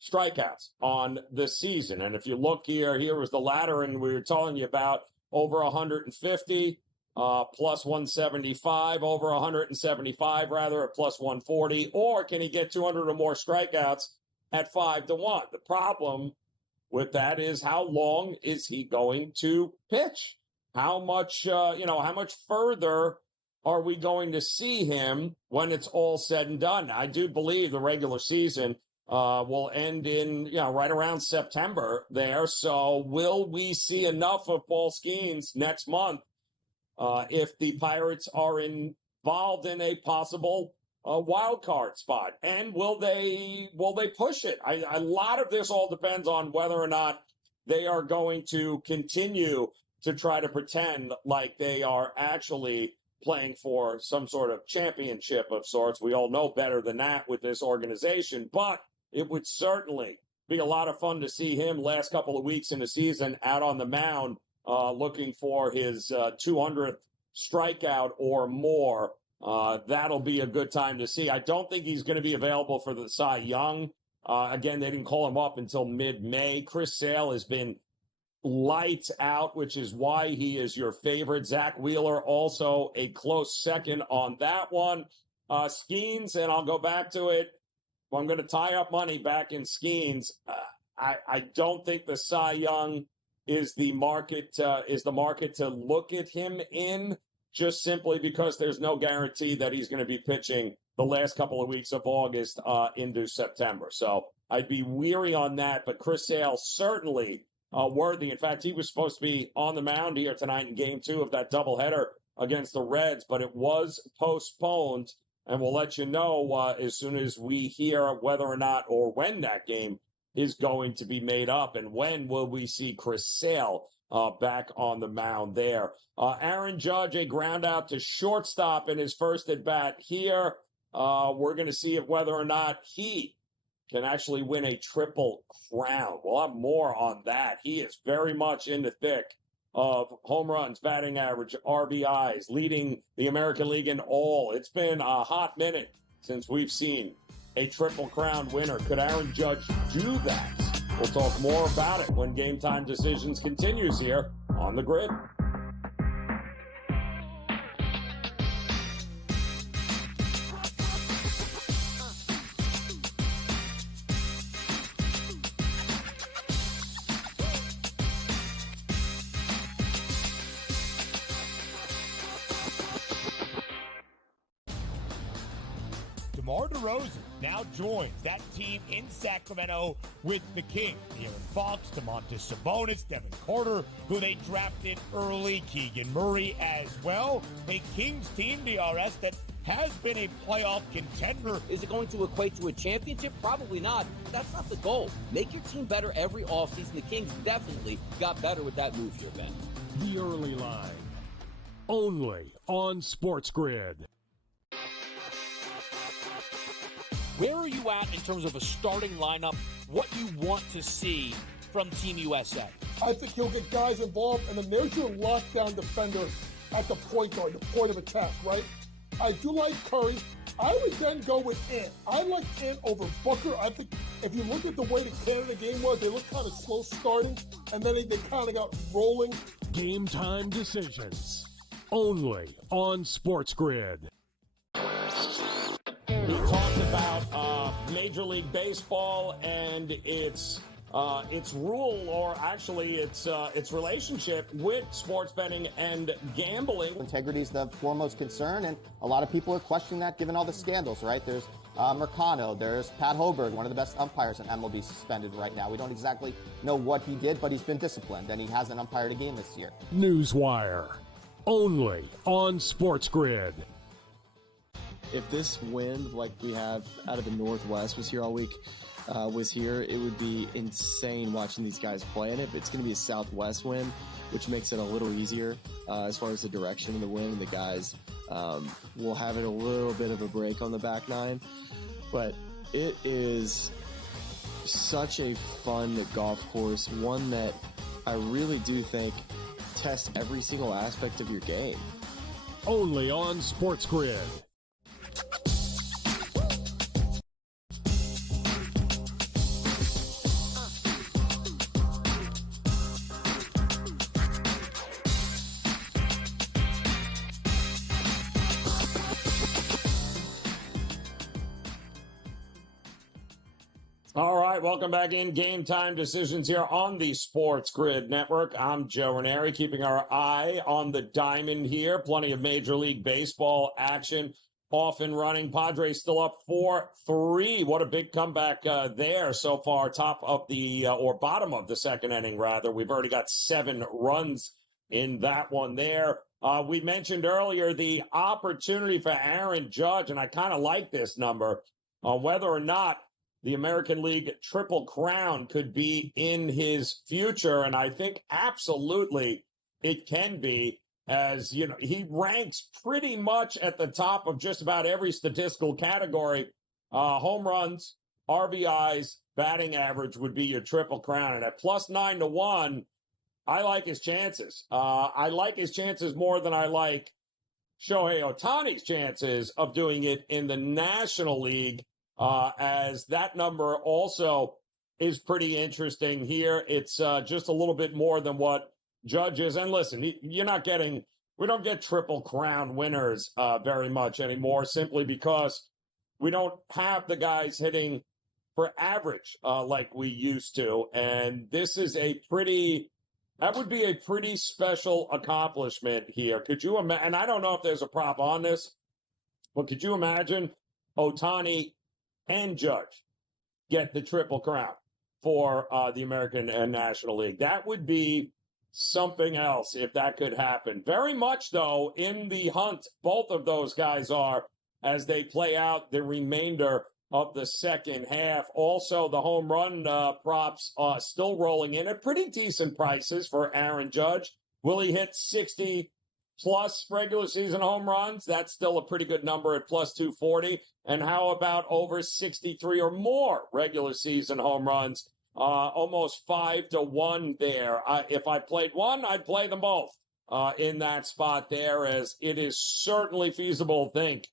strikeouts on the season? And if you look here was the ladder, and we were telling you about over 150, plus 175, over 175 rather, at plus 140, or can he get 200 or more strikeouts at 5-1? The problem with that is, how long is he going to pitch? How much, how much further are we going to see him when it's all said and done? I do believe the regular season will end in, right around September there. So will we see enough of Paul Skeens next month if the Pirates are involved in a possible wild card spot? And will they push it? A lot of this all depends on whether or not they are going to continue to try to pretend like they are actually playing for some sort of championship of sorts. We all know better than that with this organization, but it would certainly be a lot of fun to see him last couple of weeks in the season out on the mound, looking for his 200th strikeout or more. That'll be a good time to see. I don't think he's going to be available for the Cy Young. Again, they didn't call him up until mid-May. Chris Sale has been lights out, which is why he is your favorite. Zach Wheeler also a close second on that one. Skeens, and I'll go back to it. I'm going to tie up money back in Skeens. I don't think the Cy Young is the market to look at him in, just simply because there's no guarantee that he's going to be pitching the last couple of weeks of August into September. So I'd be weary on that, but Chris Sale certainly worthy. In fact, he was supposed to be on the mound here tonight in Game 2 of that doubleheader against the Reds, but it was postponed, and we'll let you know as soon as we hear whether or not or when that game is going to be made up, and when will we see Chris Sale back on the mound there. Aaron Judge, a ground out to shortstop in his first at-bat here. We're going to see whether or not he can actually win a triple crown. We'll have more on that. He is very much in the thick of home runs, batting average, RBIs, leading the American League in all. It's been a hot minute since we've seen a triple crown winner. Could Aaron Judge do that? We'll talk more about it when Game Time Decisions continues here on the Grid. DeMar DeRozan now joins that team in Sacramento with the Kings. De'Aaron Fox, Domantas Sabonis, Devin Carter, who they drafted early, Keegan Murray as well. A Kings team, DRS, that has been a playoff contender. Is it going to equate to a championship? Probably not. That's not the goal. Make your team better every offseason. The Kings definitely got better with that move here, Ben. The Early Line. Only on SportsGrid. Where are you at in terms of a starting lineup, what you want to see from Team USA? I think he'll get guys involved, and then there's your lockdown defender at the point guard, the point of attack, right? I do like Curry. I would then go with Ant. I like Ant over Booker. I think if you look at the way the Canada game was, they looked kind of slow starting, and then they kind of got rolling. Game Time Decisions. Only on SportsGrid. We talked about Major League Baseball and its rule, or actually its relationship with sports betting and gambling. Integrity is the foremost concern, and a lot of people are questioning that given all the scandals, right? There's Mercano, there's Pat Hoberg, one of the best umpires in MLB, suspended right now. We don't exactly know what he did, but he's been disciplined, and he hasn't umpired a game this year. Newswire. Only on SportsGrid. If this wind, like we have out of the Northwest, was here all week, it would be insane watching these guys play in it. But it's going to be a southwest wind, which makes it a little easier as far as the direction of the wind. And the guys will have it a little bit of a break on the back nine. But it is such a fun golf course, one that I really do think tests every single aspect of your game. Only on SportsGrid. All right, welcome back in. Game Time Decisions here on the SportsGrid Network. I'm Joe Raineri, keeping our eye on the diamond here. Plenty of Major League Baseball action off and running. Padres still up 4-3. What a big comeback there so far. Top of the, or bottom of the second inning, rather. We've already got 7 runs in that one there. We mentioned earlier the opportunity for Aaron Judge, and I kind of like this number, whether or not the American League Triple Crown could be in his future. And I think absolutely it can be, as you know, he ranks pretty much at the top of just about every statistical category. Home runs, RBIs, batting average would be your Triple Crown. And at plus 9-1, I like his chances. I like his chances more than I like Shohei Ohtani's chances of doing it in the National League. As that number also is pretty interesting here. It's just a little bit more than what Judge is. And listen, we don't get Triple Crown winners very much anymore, simply because we don't have the guys hitting for average like we used to. And this is that would be a pretty special accomplishment here. Could you imagine? And I don't know if there's a prop on this, but could you imagine Ohtani and Judge get the Triple Crown for the American and National League? That would be something else if that could happen. Very much, though, in the hunt, both of those guys are, as they play out the remainder of the second half. Also, the home run props are still rolling in at pretty decent prices for Aaron Judge. Will he hit 60 plus regular season home runs? That's still a pretty good number at plus 240. And how about over 63 or more regular season home runs? Almost 5-1 there. If I played one, I'd play them both in that spot there, as it is certainly feasible to think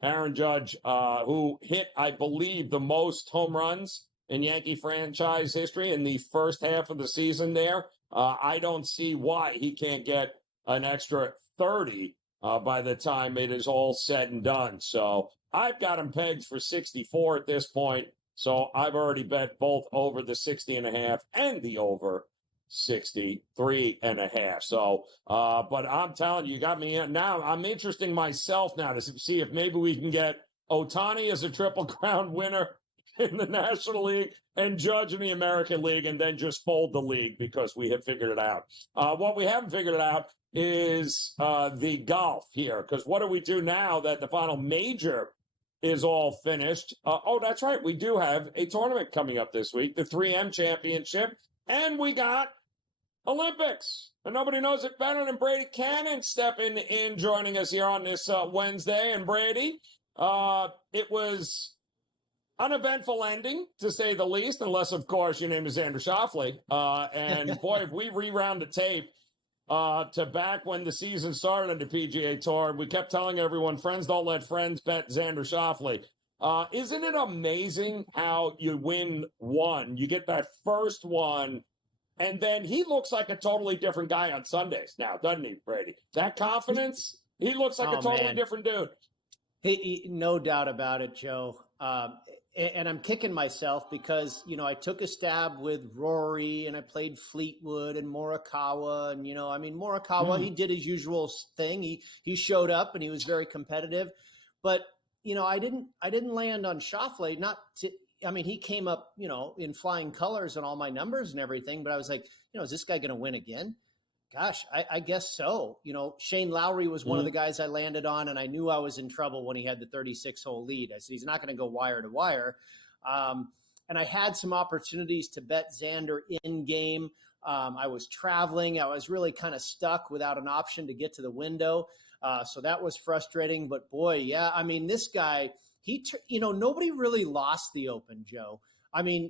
Aaron Judge, who hit, I believe, the most home runs in Yankee franchise history in the first half of the season there. I don't see why he can't get an extra 30 by the time it is all said and done. So I've got him pegged for 64 at this point. So I've already bet both over the 60.5 and the over 63.5. So, but I'm telling you, got me in. Now I'm interesting myself now to see if maybe we can get Ohtani is a Triple Crown winner in the National League and Judge in the American League, and then just fold the league because we have figured it out. What we haven't figured out is the golf here, because what do we do now that the final major is all finished? That's right. We do have a tournament coming up this week, the 3M Championship, and we got Olympics. And nobody knows it better than Brady Cannon stepping in, joining us here on this Wednesday. And Brady, it was uneventful ending, to say the least, unless, of course, your name is Xander Schauffele. And, boy, if we rewound the tape to back when the season started on the PGA Tour, we kept telling everyone, friends don't let friends bet Xander Schauffele. Isn't it amazing how you win one, you get that first one, and then he looks like a totally different guy on Sundays now, doesn't he, Brady? That confidence, he looks like a totally different dude. He, no doubt about it, Joe. And I'm kicking myself because, I took a stab with Rory and I played Fleetwood and Morikawa. And, Morikawa, he did his usual thing. He showed up and he was very competitive. But, I didn't land on Schauffele. He came up, in flying colors on all my numbers and everything. But I was like, is this guy going to win again? Gosh, I guess so. Shane Lowry was one of the guys I landed on, and I knew I was in trouble when he had the 36-hole lead. I said, he's not going to go wire to wire. And I had some opportunities to bet Xander in game. I was traveling. I was really kind of stuck without an option to get to the window. So that was frustrating. But, boy, yeah, this guy, nobody really lost the Open, Joe.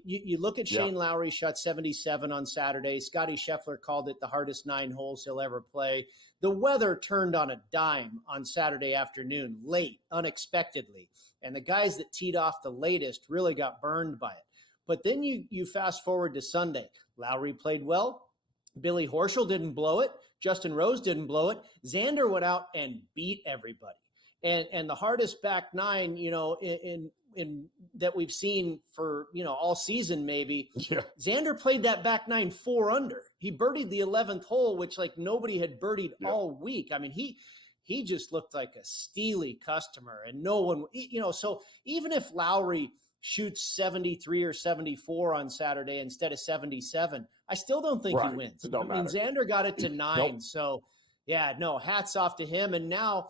You look at Shane Lowry, shot 77 on Saturday. Scotty Scheffler called it the hardest 9 holes he'll ever play. The weather turned on a dime on Saturday afternoon, late, unexpectedly. And the guys that teed off the latest really got burned by it. But then you fast forward to Sunday. Lowry played well. Billy Horschel didn't blow it. Justin Rose didn't blow it. Xander went out and beat everybody. And the hardest back 9, in that we've seen for, all season maybe. Yeah. Xander played that back 9 4 under. He birdied the 11th hole, which nobody had birdied all week. He just looked like a steely customer, and no one, so even if Lowry shoots 73 or 74 on Saturday instead of 77, I still don't think he wins. Xander got it to 9. Nope. So hats off to him. And now,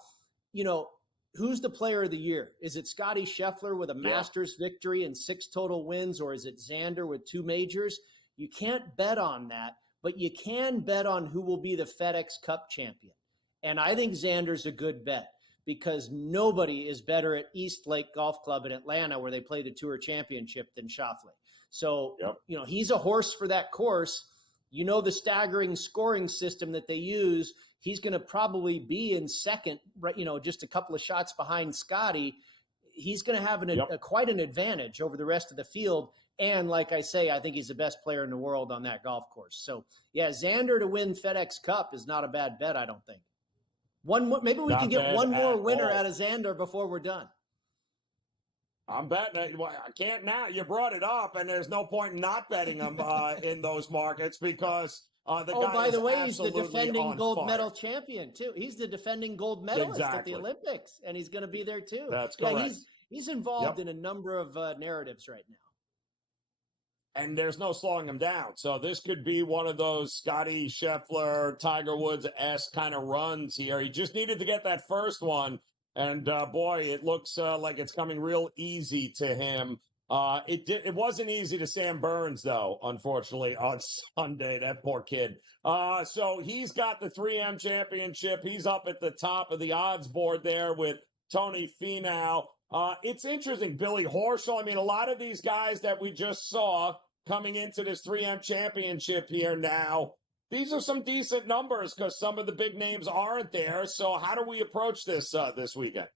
who's the player of the year? Is it Scotty Scheffler with a Masters victory and 6 total wins, or is it Xander with 2 majors? You can't bet on that, but you can bet on who will be the FedEx Cup champion. And I think Xander's a good bet because nobody is better at East Lake Golf Club in Atlanta, where they play the Tour Championship, than Schauffele. So, he's a horse for that course. The staggering scoring system that they use. He's going to probably be in second, right? Just a couple of shots behind Scotty. He's going to have quite an advantage over the rest of the field. And like I say, I think he's the best player in the world on that golf course. So, Xander to win FedEx Cup is not a bad bet, I don't think. Maybe we can get one more winner out of Xander before we're done. I'm betting. I can't now. You brought it up, and there's no point in not betting him in those markets because by the way, he's the defending gold medal champion, too. He's the defending gold medalist at the Olympics, and he's going to be there, too. That's correct. He's involved in a number of narratives right now. And there's no slowing him down. So this could be one of those Scotty Scheffler, Tiger Woods-esque kind of runs here. He just needed to get that first one. And, boy, it looks like it's coming real easy to him. It wasn't easy to Sam Burns, though, unfortunately, on Sunday, that poor kid. So he's got the 3M championship. He's up at the top of the odds board there with Tony Finau. It's interesting, Billy Horschel. A lot of these guys that we just saw coming into this 3M championship here now, these are some decent numbers because some of the big names aren't there. So how do we approach this this weekend?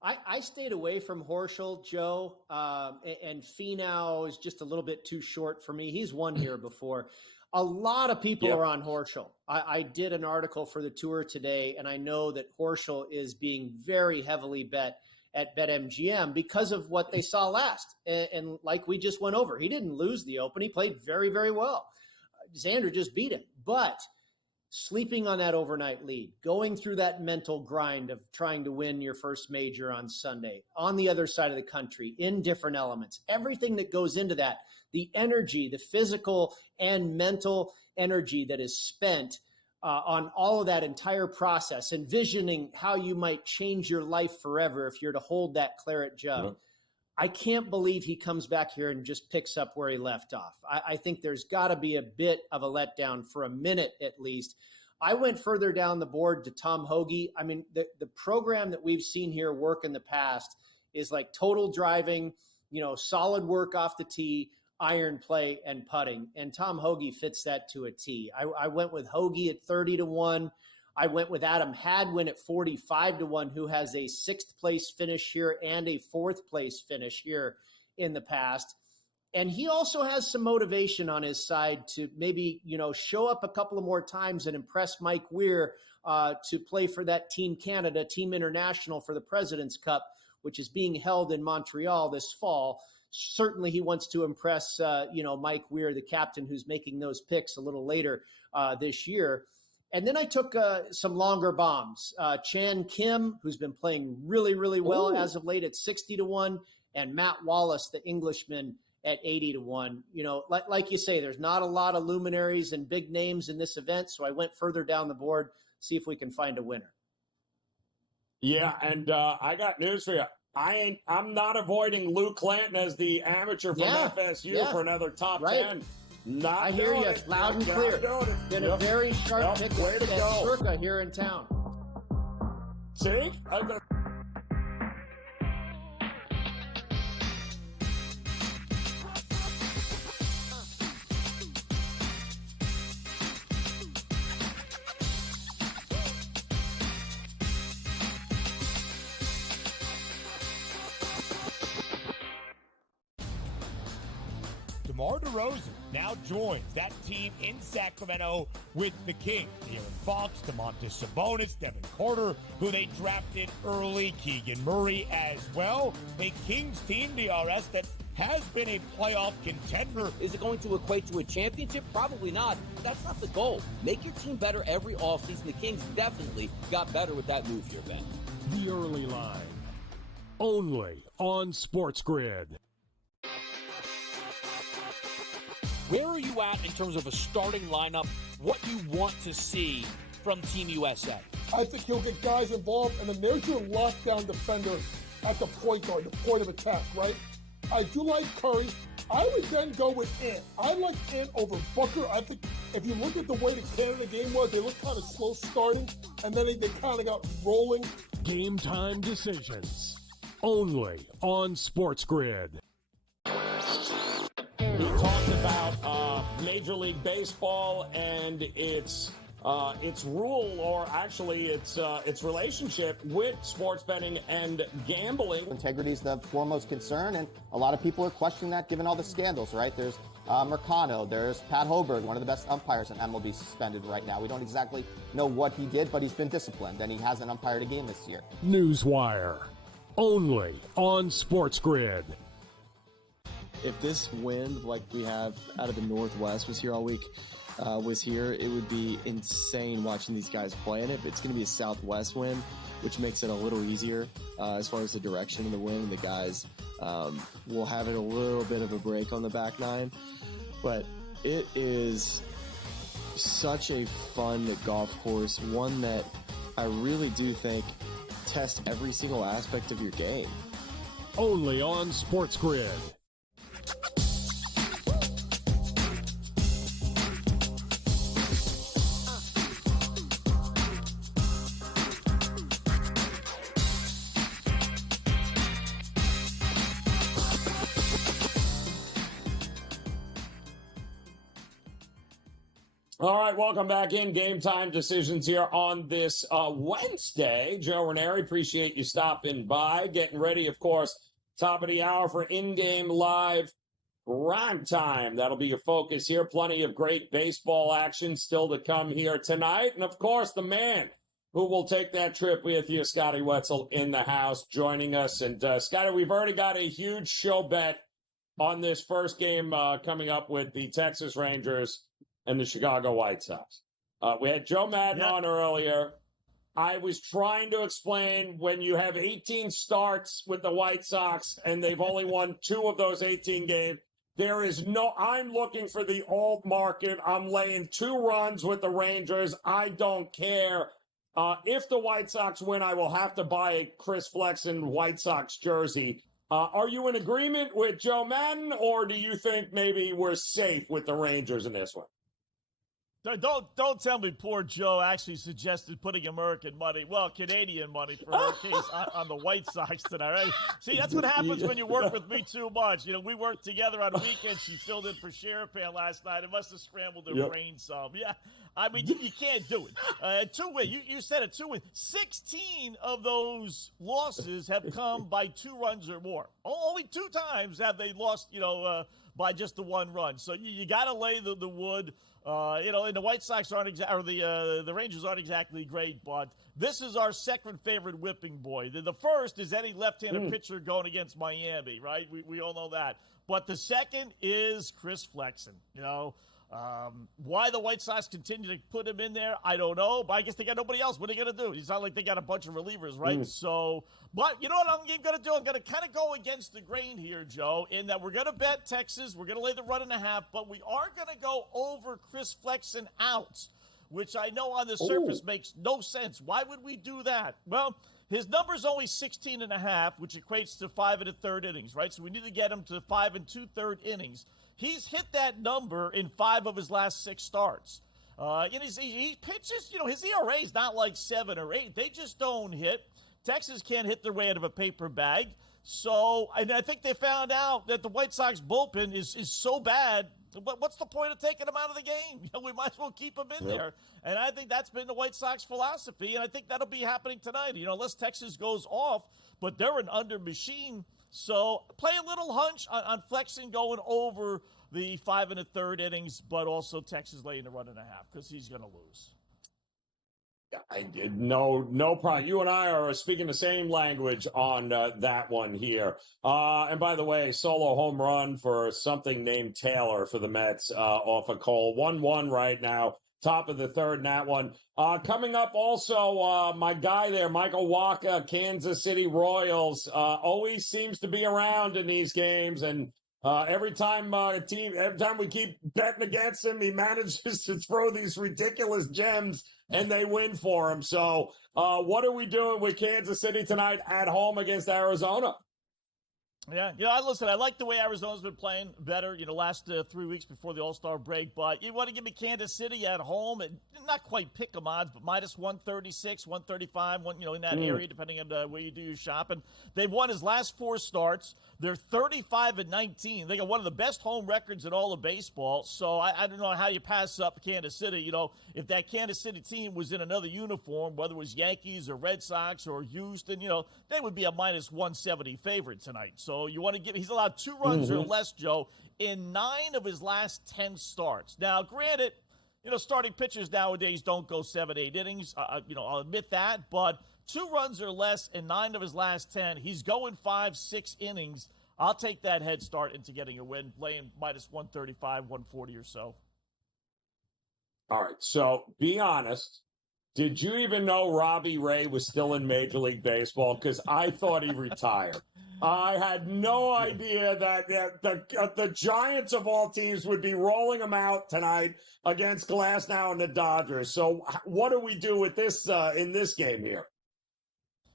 I stayed away from Horschel, Joe, and Finau is just a little bit too short for me. He's won here before. A lot of people are on Horschel. I did an article for the Tour today, and I know that Horschel is being very heavily bet at BetMGM because of what they saw last. And like we just went over, he didn't lose the Open. He played very, very well. Xander just beat him. But sleeping on that overnight lead, going through that mental grind of trying to win your first major on Sunday, on the other side of the country, in different elements, everything that goes into that, the energy, the physical and mental energy that is spent on all of that entire process, envisioning how you might change your life forever if you're to hold that claret jug. Yeah. I can't believe he comes back here and just picks up where he left off. I think there's got to be a bit of a letdown for a minute at least. I went further down the board to Tom Hoagie. I mean, the program that we've seen here work in the past is like total driving, solid work off the tee, iron play, and putting. And Tom Hoagie fits that to a T. I went with Hoagie at 30-1. I went with Adam Hadwin at 45-1, who has a 6th place finish here and a 4th place finish here in the past. And he also has some motivation on his side to maybe, show up a couple of more times and impress Mike Weir to play for that Team Canada, Team International for the President's Cup, which is being held in Montreal this fall. Certainly he wants to impress, Mike Weir, the captain, who's making those picks a little later this year. And then I took some longer bombs. Chan Kim, who's been playing really, really well as of late at 60-1, and Matt Wallace, the Englishman, at 80-1. Like you say, there's not a lot of luminaries and big names in this event, so I went further down the board, see if we can find a winner. Yeah, and I got news for you. I'm not avoiding Lou Clanton as the amateur from FSU for another top 10. I hear you loud and clear. Been a very sharp pick at Circa here in town. See? DeMar DeRozan now joins that team in Sacramento with the Kings. De'Aaron Fox, Domantas Sabonis, Devin Carter, who they drafted early, Keegan Murray as well. A Kings team, DRS, that has been a playoff contender. Is it going to equate to a championship? Probably not. That's not the goal. Make your team better every offseason. The Kings definitely got better with that move here, Ben. The early line. Only on SportsGrid. Where are you at in terms of a starting lineup? What you want to see from Team USA? I think he'll get guys involved, and then there's your lockdown defender at the point guard, the point of attack, right? I do like Curry. I would then go with Ant. I like Ant over Booker. I think if you look at the way the Canada game was, they looked kind of slow starting, and then they kind of got rolling. Game Time Decisions. Only on SportsGrid. We talked about Major League Baseball and its rule, or actually its relationship with sports betting and gambling. Integrity is the foremost concern, and a lot of people are questioning that given all the scandals, right? There's Mercano, there's Pat Hoberg, one of the best umpires in MLB, suspended right now. We don't exactly know what he did, but he's been disciplined, and he hasn't umpired a game this year. Newswire. Only on SportsGrid. If this wind like we have out of the Northwest was here all week, it would be insane watching these guys play. And if it's going to be a southwest wind, which makes it a little easier as far as the direction of the wind, the guys will have it a little bit of a break on the back nine. But it is such a fun golf course, one that I really do think tests every single aspect of your game. Only on SportsGrid. All right, welcome back in. Game Time Decisions here on this Wednesday. Joe Raineri, appreciate you stopping by. Getting ready, of course, top of the hour for in-game live prime time. That'll be your focus here. Plenty of great baseball action still to come here tonight. And, of course, the man who will take that trip with you, Scotty Wetzel, in the house, joining us. And, Scotty, we've already got a huge show bet on this first game coming up with the Texas Rangers and the Chicago White Sox. We had Joe Madden on earlier. I was trying to explain when you have 18 starts with the White Sox and they've only won 2 of those 18 games. There is I'm looking for the alt market. I'm laying 2 runs with the Rangers. I don't care. If the White Sox win, I will have to buy a Chris Flexen White Sox jersey. Are you in agreement with Joe Madden, or do you think maybe we're safe with the Rangers in this one? Don't tell me poor Joe actually suggested putting American money, Canadian money for her case on the White Sox tonight, right? See, that's what happens when you work with me too much. We worked together on weekends. She filled in for Sherapan last night. It must have scrambled her brain some. Yeah, I mean, you can't do it. 2-win. You said it, 2-win. 16 of those losses have come by 2 runs or more. Only 2 times have they lost, by just the 1 run. So you got to lay the wood. And the White Sox the Rangers aren't exactly great, but this is our second favorite whipping boy. The first is any left-handed pitcher going against Miami, right? We all know that. But the second is Chris Flexen. Why the White Sox continue to put him in there, I don't know. But I guess they got nobody else. What are they going to do? It's not like they got a bunch of relievers, right? So, but you know what I'm going to do? I'm going to kind of go against the grain here, Joe, in that we're going to bet Texas. We're going to lay the 1.5, but we are going to go over Chris Flexen out, which I know on the surface makes no sense. Why would we do that? Well, his number's only 16.5, which equates to 5 1/3 innings, right? So we need to get him to 5 2/3 innings. He's hit that number in 5 of his last 6 starts. He pitches, his ERA is not like 7 or 8. They just don't hit. Texas can't hit their way out of a paper bag. So, and I think they found out that the White Sox bullpen is so bad. What's the point of taking him out of the game? We might as well keep him in there. And I think that's been the White Sox philosophy, and I think that'll be happening tonight. Unless Texas goes off, but they're an under machine. So play a little hunch on Flexen going over the 5 1/3 innings, but also Texas laying the 1.5 because he's going to lose. No problem. You and I are speaking the same language on that one here. And by the way, solo home run for something named Taylor for the Mets off of Cole. 1-1 right now. Top of the third in that one. Coming up also, my guy there, Michael Wacha, Kansas City Royals, always seems to be around in these games. And every time we keep betting against him, he manages to throw these ridiculous gems and they win for him. So what are we doing with Kansas City tonight at home against Arizona? Yeah, listen, I like the way Arizona's been playing better, last 3 weeks before the All-Star break. But you want to give me Kansas City at home, and not quite pick 'em odds, but minus 136, 135, in that area, depending on where you do your shopping. They've won his last 4 starts. They're 35-19. They got one of the best home records in all of baseball. So I don't know how you pass up Kansas City. If that Kansas City team was in another uniform, whether it was Yankees or Red Sox or Houston, they would be a minus 170 favorite tonight. So you want to give – he's allowed 2 runs or less, Joe, in 9 of his last 10 starts. Now, granted, starting pitchers nowadays don't go 7-8 innings. I'll admit that. But 2 runs or less in 9 of his last 10. He's going 5-6 innings. I'll take that head start into getting a win, playing minus 135, 140 or so. All right, so be honest. Did you even know Robbie Ray was still in Major League Baseball? Because I thought he retired. I had no idea that the Giants of all teams would be rolling him out tonight against Glasnow and the Dodgers. So what do we do with this in this game here?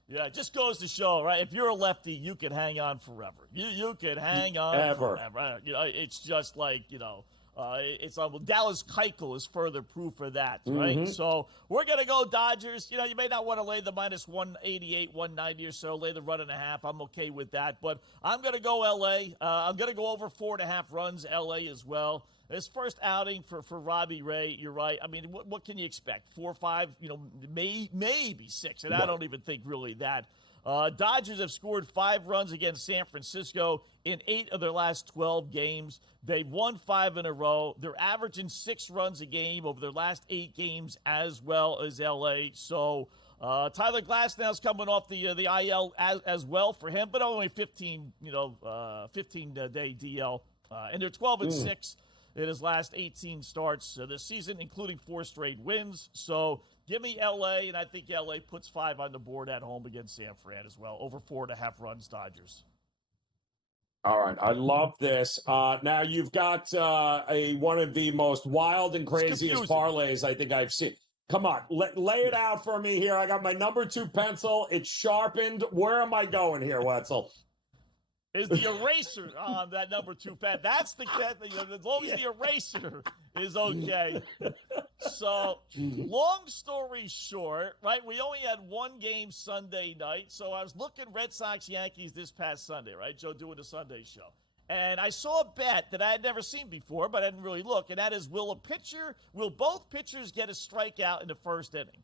Yeah, it just goes to show, right? If you're a lefty, you could hang on forever. You could hang on forever. It's just like, it's Dallas Keuchel is further proof of that, right? So we're going to go Dodgers. You may not want to lay the minus 188, 190 or so, lay the 1.5. I'm okay with that. But I'm going to go L.A. I'm going to go over 4.5 runs, L.A. as well. His first outing for Robbie Ray, you're right. I mean, what can you expect? 4 or 5, maybe 6. And I don't even think really that. Dodgers have scored 5 runs against San Francisco in 8 of their last 12 games. They've won 5 in a row. They're averaging 6 runs a game over their last 8 games as well as L.A. So Tyler Glasnow's coming off the IL as well for him, but only 15 day DL. And they're 12-6. in his last 18 starts this season, including 4 straight wins. So give me L.A., and I think L.A. puts 5 on the board at home against San Fran as well. Over 4.5 runs, Dodgers. All right, I love this. Now you've got one of the most wild and craziest parlays I think I've seen. Come on, lay it out for me here. I got my number 2 pencil. It's sharpened. Where am I going here, Wetzel? Is the eraser on that number 2 pad? That's the as long as the eraser is okay. So, long story short, right? We only had 1 game Sunday night, so I was looking Red Sox Yankees this past Sunday, right? Joe doing the Sunday show. And I saw a bet that I had never seen before, but I didn't really look, and that is, will both pitchers get a strikeout in the first inning?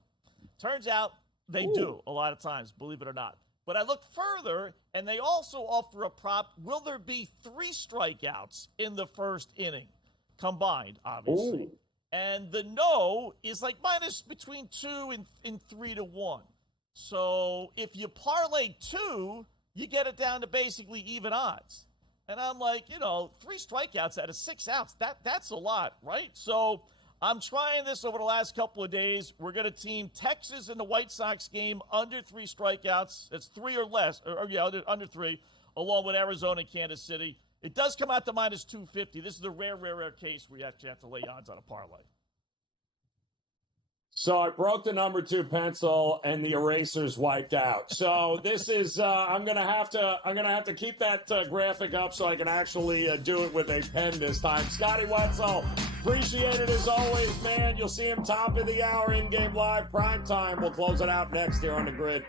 Turns out they do a lot of times, believe it or not. But I looked further, and they also offer a prop. Will there be 3 strikeouts in the first inning combined, obviously? Ooh. And the no is like minus between 2 and 3 to 1. So if you parlay 2, you get it down to basically even odds. And I'm like, 3 strikeouts out of 6 outs, that's a lot, right? So I'm trying this over the last couple of days. We're going to team Texas in the White Sox game under 3 strikeouts. It's 3 or less, under 3, along with Arizona and Kansas City. It does come out to minus 250. This is a rare case where you actually have to lay odds on a parlay. So I broke the number 2 pencil and the eraser's wiped out. So this is I'm gonna have to keep that graphic up so I can actually do it with a pen this time. Scotty Wetzel, appreciate it as always, man. You'll see him top of the hour in-game live prime time. We'll close it out next here on the grid.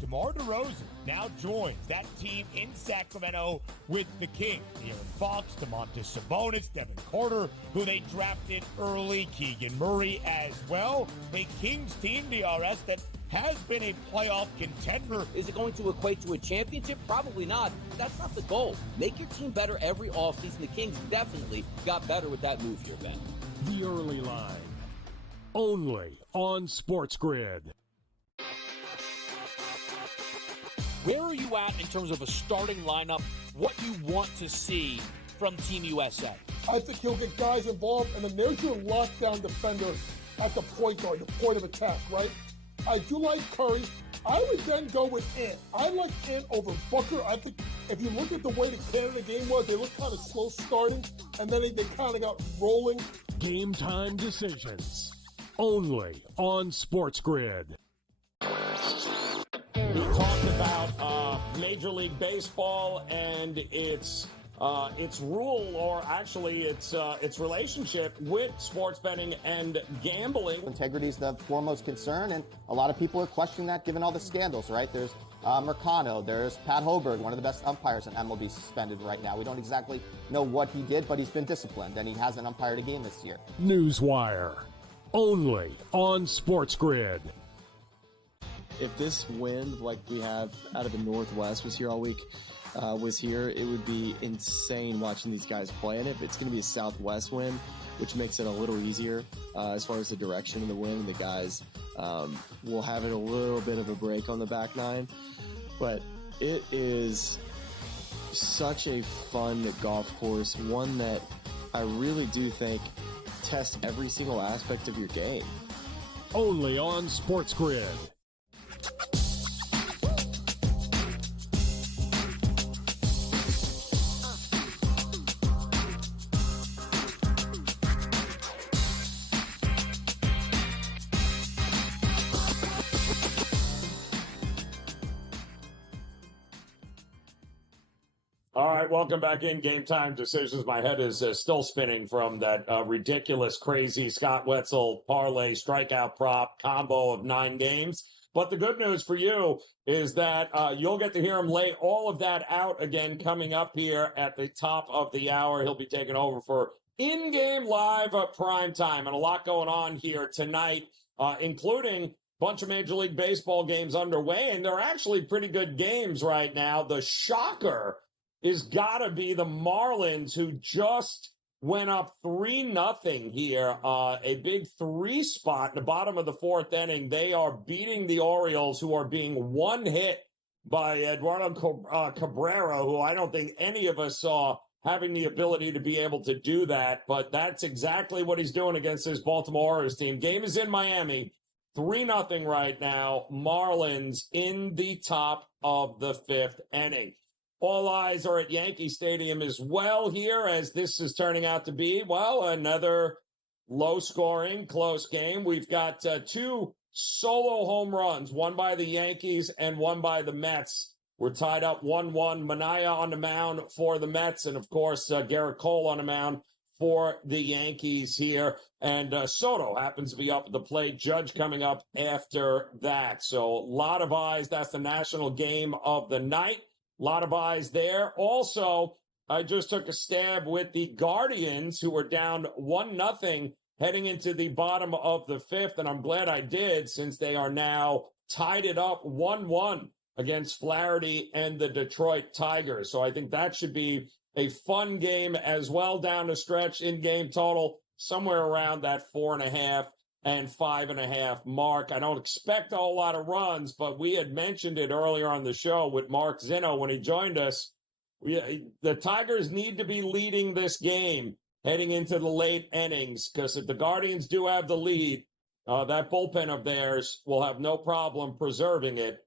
DeMar DeRozan now joins that team in Sacramento with the Kings. Aaron Fox, Domantas Sabonis, Devin Carter, who they drafted early, Keegan Murray as well. A Kings team, DRS, that has been a playoff contender. Is it going to equate to a championship? Probably not. That's not the goal. Make your team better every offseason. The Kings definitely got better with that move here, Ben. The early line. Only on SportsGrid. Where are you at in terms of a starting lineup, what you want to see from Team USA? I think he'll get guys involved, and then there's your lockdown defender at the point guard, the point of attack, right? I do like Curry. I would then go with Ant. I like Ant over Booker. I think if you look at the way the Canada game was, they looked kind of slow starting, and then they kind of got rolling. Game time decisions. Only on SportsGrid. We talked about Major League Baseball and its rule, or actually its relationship with sports betting and gambling. Integrity is the foremost concern, and a lot of people are questioning that given all the scandals, right? There's Mercano, there's Pat Hoberg, one of the best umpires in MLB, suspended right now. We don't exactly know what he did, but he's been disciplined, and he hasn't umpired a game this year. Newswire. Only on SportsGrid. If this wind, like we have out of the Northwest, was here all week, it would be insane watching these guys play. And if it's going to be a southwest wind, which makes it a little easier as far as the direction of the wind, the guys will have it a little bit of a break on the back nine. But it is such a fun golf course, one that I really do think tests every single aspect of your game. Only on SportsGrid. All right, welcome back in Game Time Decisions. My head is still spinning from that ridiculous, crazy Scott Wetzel parlay strikeout prop combo of 9 games. But the good news for you is that you'll get to hear him lay all of that out again coming up here at the top of the hour. He'll be taking over for in-game live prime time, and a lot going on here tonight, including a bunch of Major League Baseball games underway, and they're actually pretty good games right now. The shocker is got to be the Marlins, who just went up 3-0 here. A big 3 spot in the bottom of the 4th inning. They are beating the Orioles, who are being one hit by Eduardo Cabrera, who I don't think any of us saw having the ability to be able to do that. But that's exactly what he's doing against this Baltimore Orioles team. Game is in Miami. 3-0 right now. Marlins in the top of the 5th inning. All eyes are at Yankee Stadium as well here, as this is turning out to be, well, another low-scoring, close game. We've got 2 solo home runs, one by the Yankees and one by the Mets. We're tied up 1-1. Minaya on the mound for the Mets, and, of course, Garrett Cole on the mound for the Yankees here. And Soto happens to be up at the plate. Judge coming up after that. So a lot of eyes. That's the national game of the night. A lot of eyes there. Also, I just took a stab with the Guardians, who were down 1-0 heading into the bottom of the 5th, and I'm glad I did, since they are now tied it up 1-1 against Flaherty and the Detroit Tigers. So I think that should be a fun game as well down the stretch. In-game total somewhere around that 4.5 and 5.5 mark. I don't expect a whole lot of runs, but we had mentioned it earlier on the show with Mark Zinno when he joined us. The Tigers need to be leading this game heading into the late innings, because if the Guardians do have the lead, that bullpen of theirs will have no problem preserving it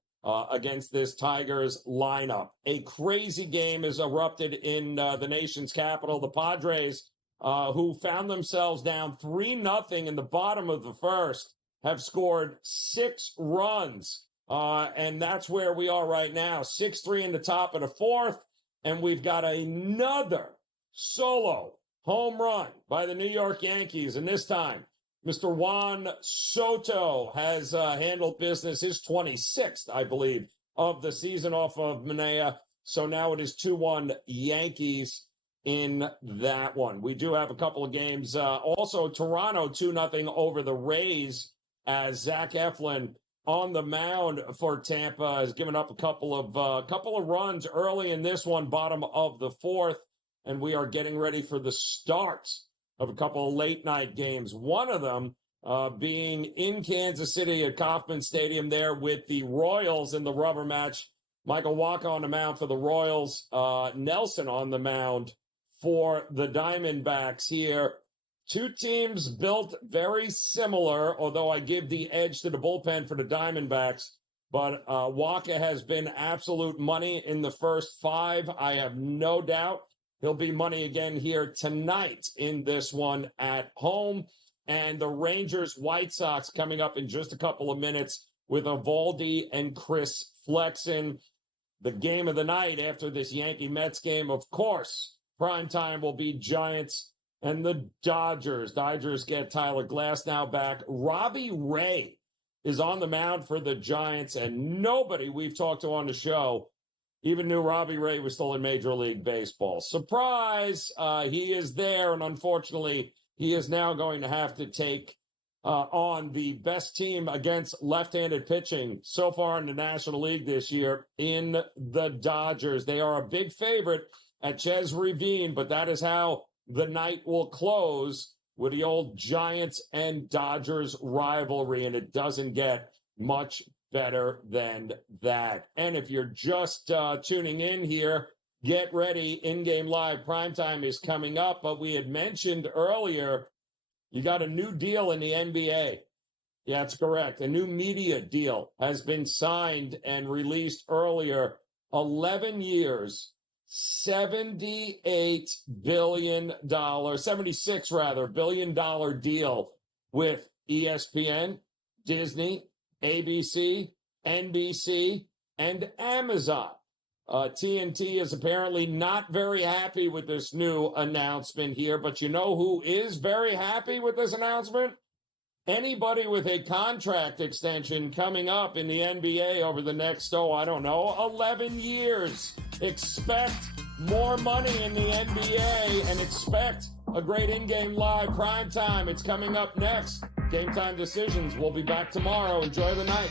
against this Tigers lineup. A crazy game has erupted in the nation's capital. The Padres, who found themselves down 3-0 in the bottom of the 1st, have scored 6 runs. And that's where we are right now. 6-3 in the top of the 4th. And we've got another solo home run by the New York Yankees. And this time, Mr. Juan Soto has handled business, his 26th, I believe, of the season off of Minaya. So now it is 2-1 Yankees in that one. We do have a couple of games. Also, Toronto 2-0 over the Rays, as Zach Eflin on the mound for Tampa has given up a couple of runs early in this one, bottom of the 4th, and we are getting ready for the start of a couple of late-night games. One of them being in Kansas City at Kauffman Stadium there with the Royals in the rubber match. Michael Wacha on the mound for the Royals. Nelson on the mound for the Diamondbacks here. Two teams built very similar, although I give the edge to the bullpen for the Diamondbacks. But Wacha has been absolute money in the first 5. I have no doubt he'll be money again here tonight in this one at home. And the Rangers-White Sox coming up in just a couple of minutes with Eovaldi and Chris Flexen. The game of the night after this Yankee-Mets game, of course, primetime will be Giants and the Dodgers. Dodgers get Tyler Glasnow back. Robbie Ray is on the mound for the Giants, and nobody we've talked to on the show even knew Robbie Ray was still in Major League Baseball. Surprise! He is there, and unfortunately, he is now going to have to take on the best team against left-handed pitching so far in the National League this year in the Dodgers. They are a big favorite at Ches Ravine, but that is how the night will close, with the old Giants and Dodgers rivalry, and it doesn't get much better than that. And if you're just tuning in here, get ready. In-game live primetime is coming up, but we had mentioned earlier, you got a new deal in the NBA. Yeah, that's correct. A new media deal has been signed and released earlier. 11 years, $76 billion deal with ESPN, Disney, ABC, NBC, and Amazon. TNT is apparently not very happy with this new announcement here, but you know who is very happy with this announcement? Anybody with a contract extension coming up in the NBA over the next, 11 years. Expect more money in the NBA and expect a great in-game live primetime. It's coming up next. Game Time Decisions. We'll be back tomorrow. Enjoy the night.